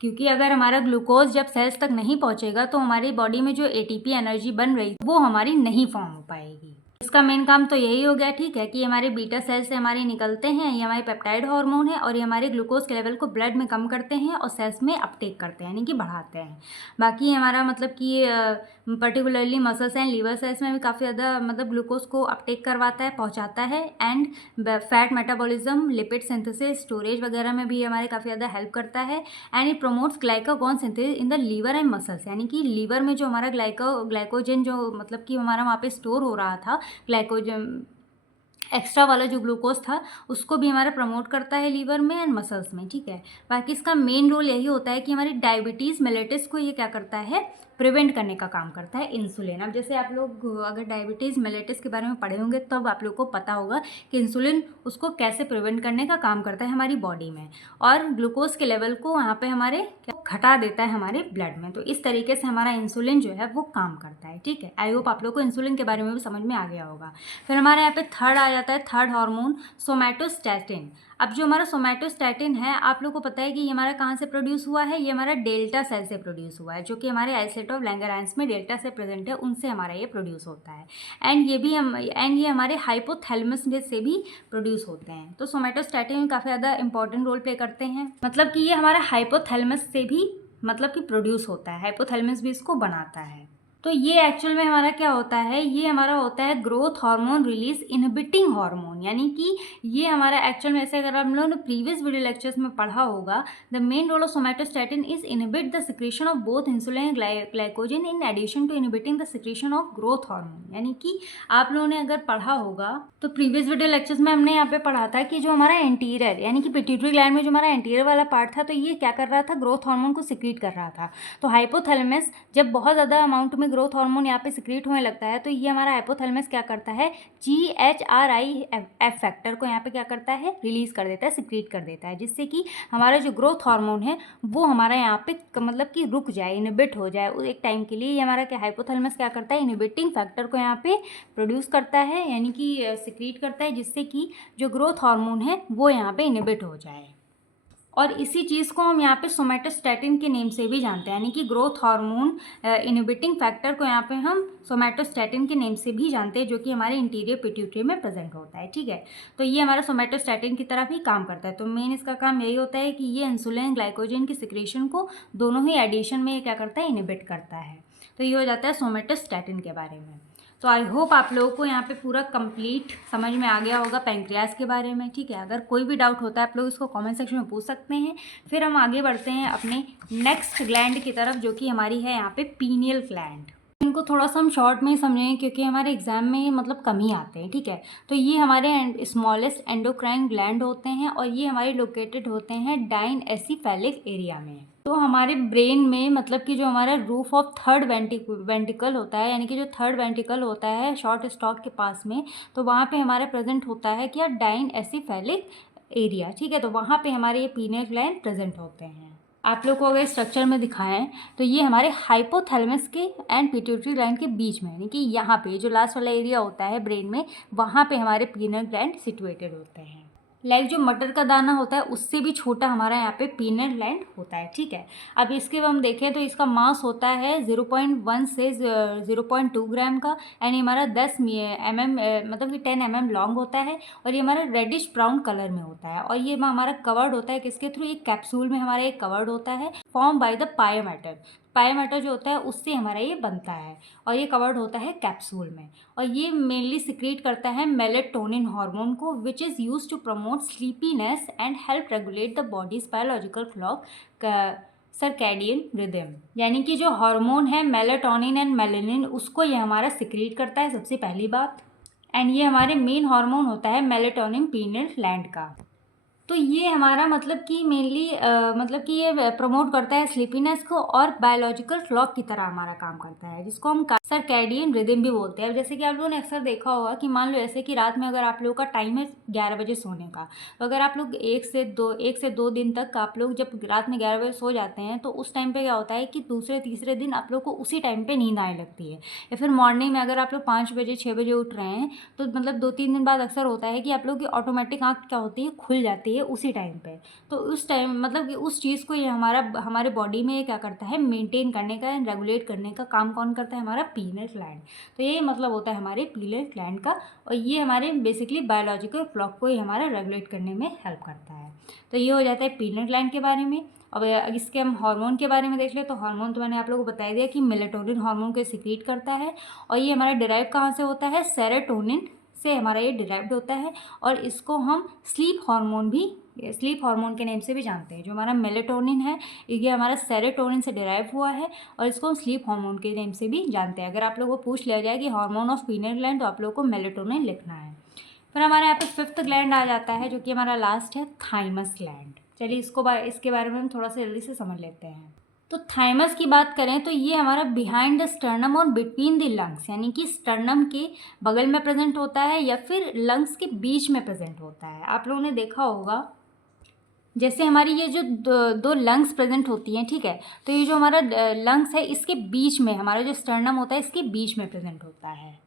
क्योंकि अगर हमारा ग्लूकोज जब सेल्स तक नहीं पहुँचेगा तो हमारी बॉडी में जो एटीपी एनर्जी बन रही वो हमारी नहीं फॉर्म हो पाएगी। इसका मेन काम तो यही हो गया, ठीक है, कि हमारे बीटा सेल से हमारे निकलते हैं, ये हमारे पेप्टाइड हार्मोन है और ये हमारे ग्लूकोज के लेवल को ब्लड में कम करते हैं और सेल्स में अपटेक करते हैं, यानी कि बढ़ाते हैं। बाकी हमारा मतलब कि particularly muscles and liver cells में भी काफ़ी ज़्यादा मतलब ग्लूकोज को अपटेक करवाता है, पहुँचाता है। And fat metabolism, lipid synthesis, storage वगैरह में भी हमारे काफ़ी ज़्यादा हेल्प करता है। And it promotes glycogen synthesis in the liver and muscles, यानी कि लीवर में जो हमारा ग्लाइकोजन जो मतलब कि हमारा वहाँ पे स्टोर हो रहा था, ग्लाइकोजन एक्स्ट्रा वाला जो ग्लूकोज था, उसको भी हमारा प्रमोट करता है लीवर में एंड मसल्स में। ठीक है, बाकी इसका मेन रोल यही होता है कि हमारी डायबिटीज़ मेलिटस को ये क्या करता है, प्रिवेंट करने का काम करता है इंसुलिन। अब जैसे आप लोग अगर डायबिटीज़ मेलिटस के बारे में पढ़े होंगे तब आप लोग को पता होगा कि इंसुलिन उसको कैसे प्रिवेंट करने का काम करता है हमारी बॉडी में, और ग्लूकोज के लेवल को वहाँ पे हमारे घटा देता है हमारे ब्लड में। तो इस तरीके से हमारा इंसुलिन जो है वो काम करता है। ठीक है, आई होप आप लोग को इंसुलिन के बारे में भी समझ में आ गया होगा। फिर हमारे यहाँ पे थर्ड आ जाता है, थर्ड हार्मोन सोमैटोस्टैटिन। अब जो हमारा सोमैटोस्टैटिन है, आप लोग को पता है कि ये हमारा कहाँ से प्रोड्यूस हुआ है, ये हमारा डेल्टा सेल से प्रोड्यूस हुआ है, जो कि हमारे आइसोलेट ऑफ लैंगरहांस में डेल्टा सेल प्रेजेंट है, उनसे हमारा ये प्रोड्यूस होता है। एंड ये हमारे हाइपोथैलेमस में से भी प्रोड्यूस होते हैं। तो सोमैटोस्टैटिन काफ़ी ज़्यादा इंपॉर्टेंट रोल प्ले करते हैं, मतलब कि ये हमारा हाइपोथैलेमस से भी मतलब कि प्रोड्यूस होता है, हाइपोथैलेमस भी इसको बनाता है। तो ये एक्चुअल में हमारा क्या होता है, ये हमारा होता है growth hormone release inhibiting hormone, यानी कि ये हमारा एक्चुअल में, ऐसे अगर हम लोगों ने प्रीवियस वीडियो लेक्चर्स में पढ़ा होगा, the main role of somatostatin is inhibit the secretion of both insulin and glycogen in addition to inhibiting the secretion of growth hormone. यानी कि आप लोगों ने अगर पढ़ा होगा तो प्रीवियस वीडियो लेक्चर्स में हमने यहाँ पे पढ़ा था कि जो हमारा एंटीरियर यानी कि पिट्यूटरी ग्लैंड में जो हमारा एंटीरियर वाला पार्ट था, तो ये क्या कर रहा था, ग्रोथ हार्मोन को सिक्रीट कर रहा था। तो हाइपोथैलेमस जब बहुत ज़्यादा अमाउंट में ग्रोथ हार्मोन यहाँ पे सिक्रीट होने लगता है, तो ये हमारा हाइपोथैलेमस क्या करता है, GHRIF फैक्टर को यहाँ पे क्या करता है, रिलीज कर देता है, सिक्रीट कर देता है, जिससे कि हमारा जो ग्रोथ हार्मोन है वो हमारा यहाँ पे मतलब कि रुक जाए, इनहिबिट हो जाए एक टाइम के लिए। ये हमारा क्या हाइपोथैलेमस क्या करता है, इनहिबिटिंग फैक्टर को यहाँ पे प्रोड्यूस करता है, यानी कि सिक्रीट करता है, जिससे कि जो ग्रोथ हार्मोन है वो यहाँ पे इनहिबिट हो जाए। और इसी चीज़ को हम यहाँ पे सोमैटोस्टैटिन के नेम से भी जानते हैं, यानी कि ग्रोथ हार्मोन इनहिबिटिंग फैक्टर को यहाँ पे हम सोमैटोस्टैटिन के नेम से भी जानते हैं, जो कि हमारे इंटीरियर पिट्यूटरी में प्रेजेंट होता है। ठीक है, तो ये हमारा सोमैटोस्टैटिन की तरह भी काम करता है। तो मेन इसका काम यही होता है कि ये इंसुलिन ग्लाइकोजन की सिक्रेशन को दोनों ही एडिशन में क्या करता है, इनहिबिट करता है। तो ये हो जाता है सोमैटोस्टैटिन के बारे में। तो आई होप आप लोगों को यहाँ पे पूरा कंप्लीट समझ में आ गया होगा पैंक्रियाज के बारे में। ठीक है, अगर कोई भी डाउट होता है आप लोग इसको कमेंट सेक्शन में पूछ सकते हैं। फिर हम आगे बढ़ते हैं अपने नेक्स्ट ग्लैंड की तरफ, जो कि हमारी है यहाँ पे पीनियल ग्लैंड। इनको थोड़ा सा हम शॉर्ट में समझेंगे क्योंकि हमारे एग्जाम में मतलब कम ही आते हैं। ठीक है, तो ये हमारे स्मॉलेस्ट एंडोक्राइन ग्लैंड होते हैं और ये हमारे लोकेटेड होते हैं डाइनएसिफेलिक एरिया में। तो हमारे ब्रेन में मतलब कि जो हमारा रूफ ऑफ थर्ड वेंटिकल होता है, यानी कि जो थर्ड वेंटिकल होता है शॉर्ट स्टॉक के पास में, तो वहाँ पे हमारे प्रेजेंट होता है क्या, डाइनएसिफेलिक एरिया। ठीक है, तो वहाँ पे हमारे ये पीनियल ग्लैंड प्रेजेंट होते हैं। आप लोग को अगर स्ट्रक्चर में दिखाएं तो ये हमारे हाइपोथैलेमस के एंड पिट्यूटरी ग्लैंड के बीच में, यानी कि यहाँ पे जो लास्ट वाला एरिया होता है ब्रेन में, वहाँ पे हमारे पीनियल ग्लैंड सिचुएटेड होते हैं। लाइक जो मटर का दाना होता है उससे भी छोटा हमारा यहाँ पे पीनियल ग्लैंड होता है। ठीक है, अब इसके हम देखें तो इसका मास होता है 0.1 से 0.2 ग्राम का, यानी हमारा 10 mm मतलब कि 10 mm लॉन्ग होता है, और ये हमारा रेडिश ब्राउन कलर में होता है। और ये हमारा कवर्ड होता है किसके थ्रू, एक कैप्सूल में हमारा एक कवर्ड होता है, फॉर्म बाय द पायोमेटर। पायोमेटर जो होता है उससे हमारा ये बनता है, और ये कवर्ड होता है कैप्सूल में। और ये मेनली सिक्रीट करता है मेलेटोनिन हार्मोन को, which is use to promote sleepiness and help regulate the body's biological clock circadian rhythm. यानी कि जो हार्मोन है मेलेटोनिन एंड मेलेनिन, उसको ये हमारा सिक्रीट करता है, सबसे पहली बात। एंड ये हमारे मेन हार्मोन होता है मेलेटोनिन पीनियल ग्लैंड का। तो ये हमारा मतलब कि मेनली मतलब कि ये प्रमोट करता है स्लीपीनेस को और बायोलॉजिकल क्लॉक की तरह हमारा काम करता है, जिसको हम सर्कैडियन रिदम भी बोलते हैं। जैसे कि आप लोगों ने अक्सर देखा होगा कि मान लो ऐसे कि रात में अगर आप लोगों का टाइम है 11 बजे सोने का, तो अगर आप लोग एक से दो दिन तक आप लोग जब रात में 11 बजे सो जाते हैं, तो उस टाइम पे क्या होता है कि दूसरे तीसरे दिन आप लोग को उसी टाइम पे नींद आने लगती है। या फिर मॉर्निंग में अगर आप लोग 5 बजे 6 बजे उठ रहे हैं, तो मतलब 2-3 दिन बाद अक्सर होता है कि आप लोग की ऑटोमेटिक आँख क्या होती है, खुल जाती है उसी टाइम पे। तो उस टाइम मतलब कि उस चीज़ को ये हमारे बॉडी में ये क्या करता है, मेंटेन करने का एंड रेगुलेट करने का काम कौन करता है, हमारा पीनियल ग्लैंड। तो ये मतलब होता है हमारे पीनियल ग्लैंड का, और ये हमारे बेसिकली बायोलॉजिकल क्लॉक को ये हमारा रेगुलेट करने में हेल्प करता है। तो ये हो जाता है पीनियल ग्लैंड के बारे में। अब इसके हम हार्मोन के बारे में देख ले, तो हार्मोन तो मैंने आप लोगों को बता दिया कि मेलेटोनिन हार्मोन को सिक्रीट करता है, और ये हमारा डिराइव कहाँ से होता है, सेरोटोनिन से हमारा ये डिराइव्ड होता है। और इसको हम स्लीप हार्मोन के नेम से भी जानते हैं। जो हमारा मेलेटोनिन है ये हमारा सेरोटोनिन से डिराइव हुआ है, और इसको हम स्लीप हार्मोन के नेम से भी जानते हैं। अगर आप लोगों को पूछ लिया जाए कि हार्मोन ऑफ पीनियल ग्लैंड, तो आप लोगों को मेलेटोनिन लिखना है। फिर हमारे यहाँ पे 5th ग्लैंड आ जाता है, जो कि हमारा लास्ट है, थाइमस ग्लैंड। चलिए इसके बारे में हम थोड़ा सा जल्दी से समझ लेते हैं। तो थाइमस की बात करें तो ये हमारा बिहाइंड द स्टर्नम और बिटवीन द लंग्स, यानी कि स्टर्नम के बगल में प्रेजेंट होता है या फिर लंग्स के बीच में प्रेजेंट होता है। आप लोगों ने देखा होगा जैसे हमारी ये जो दो लंग्स प्रेजेंट होती हैं, ठीक है, तो ये जो हमारा लंग्स है इसके बीच में हमारा जो स्टर्नम होता है इसके बीच में प्रेजेंट होता है।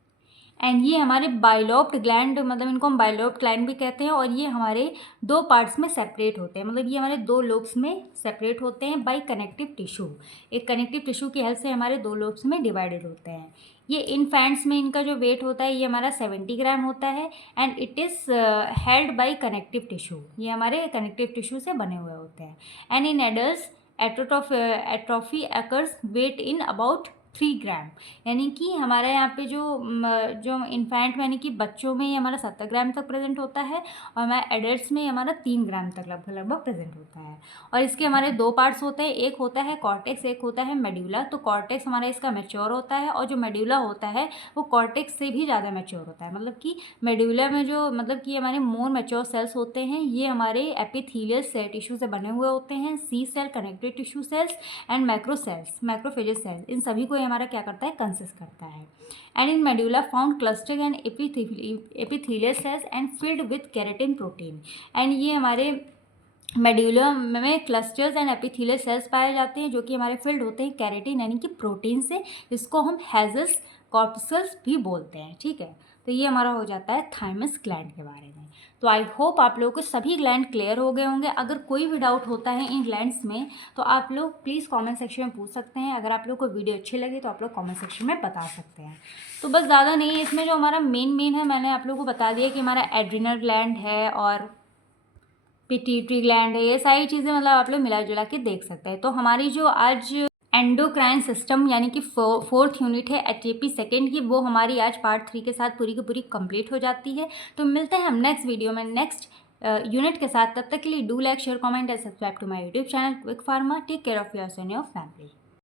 एंड ये हमारे बाइलोब्ड ग्लैंड, मतलब इनको हम बाइलोब्ड ग्लैंड भी कहते हैं, और ये हमारे 2 पार्ट्स में सेपरेट होते हैं। मतलब ये हमारे 2 लोब्स में सेपरेट होते हैं बाय कनेक्टिव टिश्यू। एक कनेक्टिव टिश्यू की हेल्प से हमारे 2 लोब्स में डिवाइडेड होते हैं। ये इन्फेंट्स में इनका जो वेट होता है ये हमारा 70 ग्राम होता है, and it is held by connective tissue. ये हमारे कनेक्टिव टिश्यू से बने हुए होते हैं। And in adults atrophy occurs weight in about 3 gram, यानी कि हमारे यहाँ पे जो इन्फेंट में यानी कि बच्चों में ये हमारा 70 ग्राम तक प्रेजेंट होता है, और हमारे एडल्ट्स में ये हमारा 3 ग्राम तक लगभग प्रेजेंट होता है। और इसके हमारे 2 पार्ट्स होते हैं, एक होता है कॉर्टेक्स, एक होता है मेड्यूला। तो कॉर्टेक्स हमारा इसका मैच्योर होता है, और जो मेड्यूला होता है वो कॉर्टेक्स से भी ज़्यादा मैच्योर होता है। मतलब कि मेड्यूला में जो मतलब कि हमारे मोर मैच्योर सेल्स होते हैं ये हमारे एपिथेलियल सेल टिश्यू से बने हुए होते हैं, C cell, connective tissue cells and macrophages cells, इन सभी को हमारा क्या करता है, कंसिस्ट करता है। And in medulla found cluster and epithelial cells and filled with keratin protein. And ये हमारे मेड्यूला में क्लस्टर्स एंड एपिथेलियल सेल्स पाए जाते हैं, जो कि हमारे फिल्ड होते हैं केराटिन यानी कि प्रोटीन से, जिसको हम हेज़ल्स कॉर्पस्कल्स भी बोलते हैं, ठीक है। तो ये हमारा हो जाता है थाइमस ग्लैंड के बारे में। तो आई होप आप लोगों को सभी ग्लैंड क्लियर हो गए होंगे। अगर कोई भी डाउट होता है इन ग्लैंड्स में तो आप लोग प्लीज़ कमेंट सेक्शन में पूछ सकते हैं। अगर आप लोग को वीडियो अच्छी लगी तो आप लोग कमेंट सेक्शन में बता सकते हैं। तो बस ज़्यादा नहीं है इसमें, जो हमारा मेन है मैंने आप लोगों को बता दिया कि हमारा एड्रिनल ग्लैंड है और पिट्यूटरी ग्लैंड है, ये सारी चीज़ें मतलब आप लोग मिला जुला के देख सकते हैं। तो हमारी जो आज एंडोक्राइन सिस्टम यानी कि 4th यूनिट है एचएपी सेकेंड की, वो हमारी आज पार्ट 3 के साथ पूरी की पूरी कंप्लीट हो जाती है। तो मिलते हैं हम नेक्स्ट वीडियो में नेक्स्ट यूनिट के साथ। तब तक के लिए do like, share, comment and subscribe to my YouTube channel Quick Pharma. Take care of yourself and your family.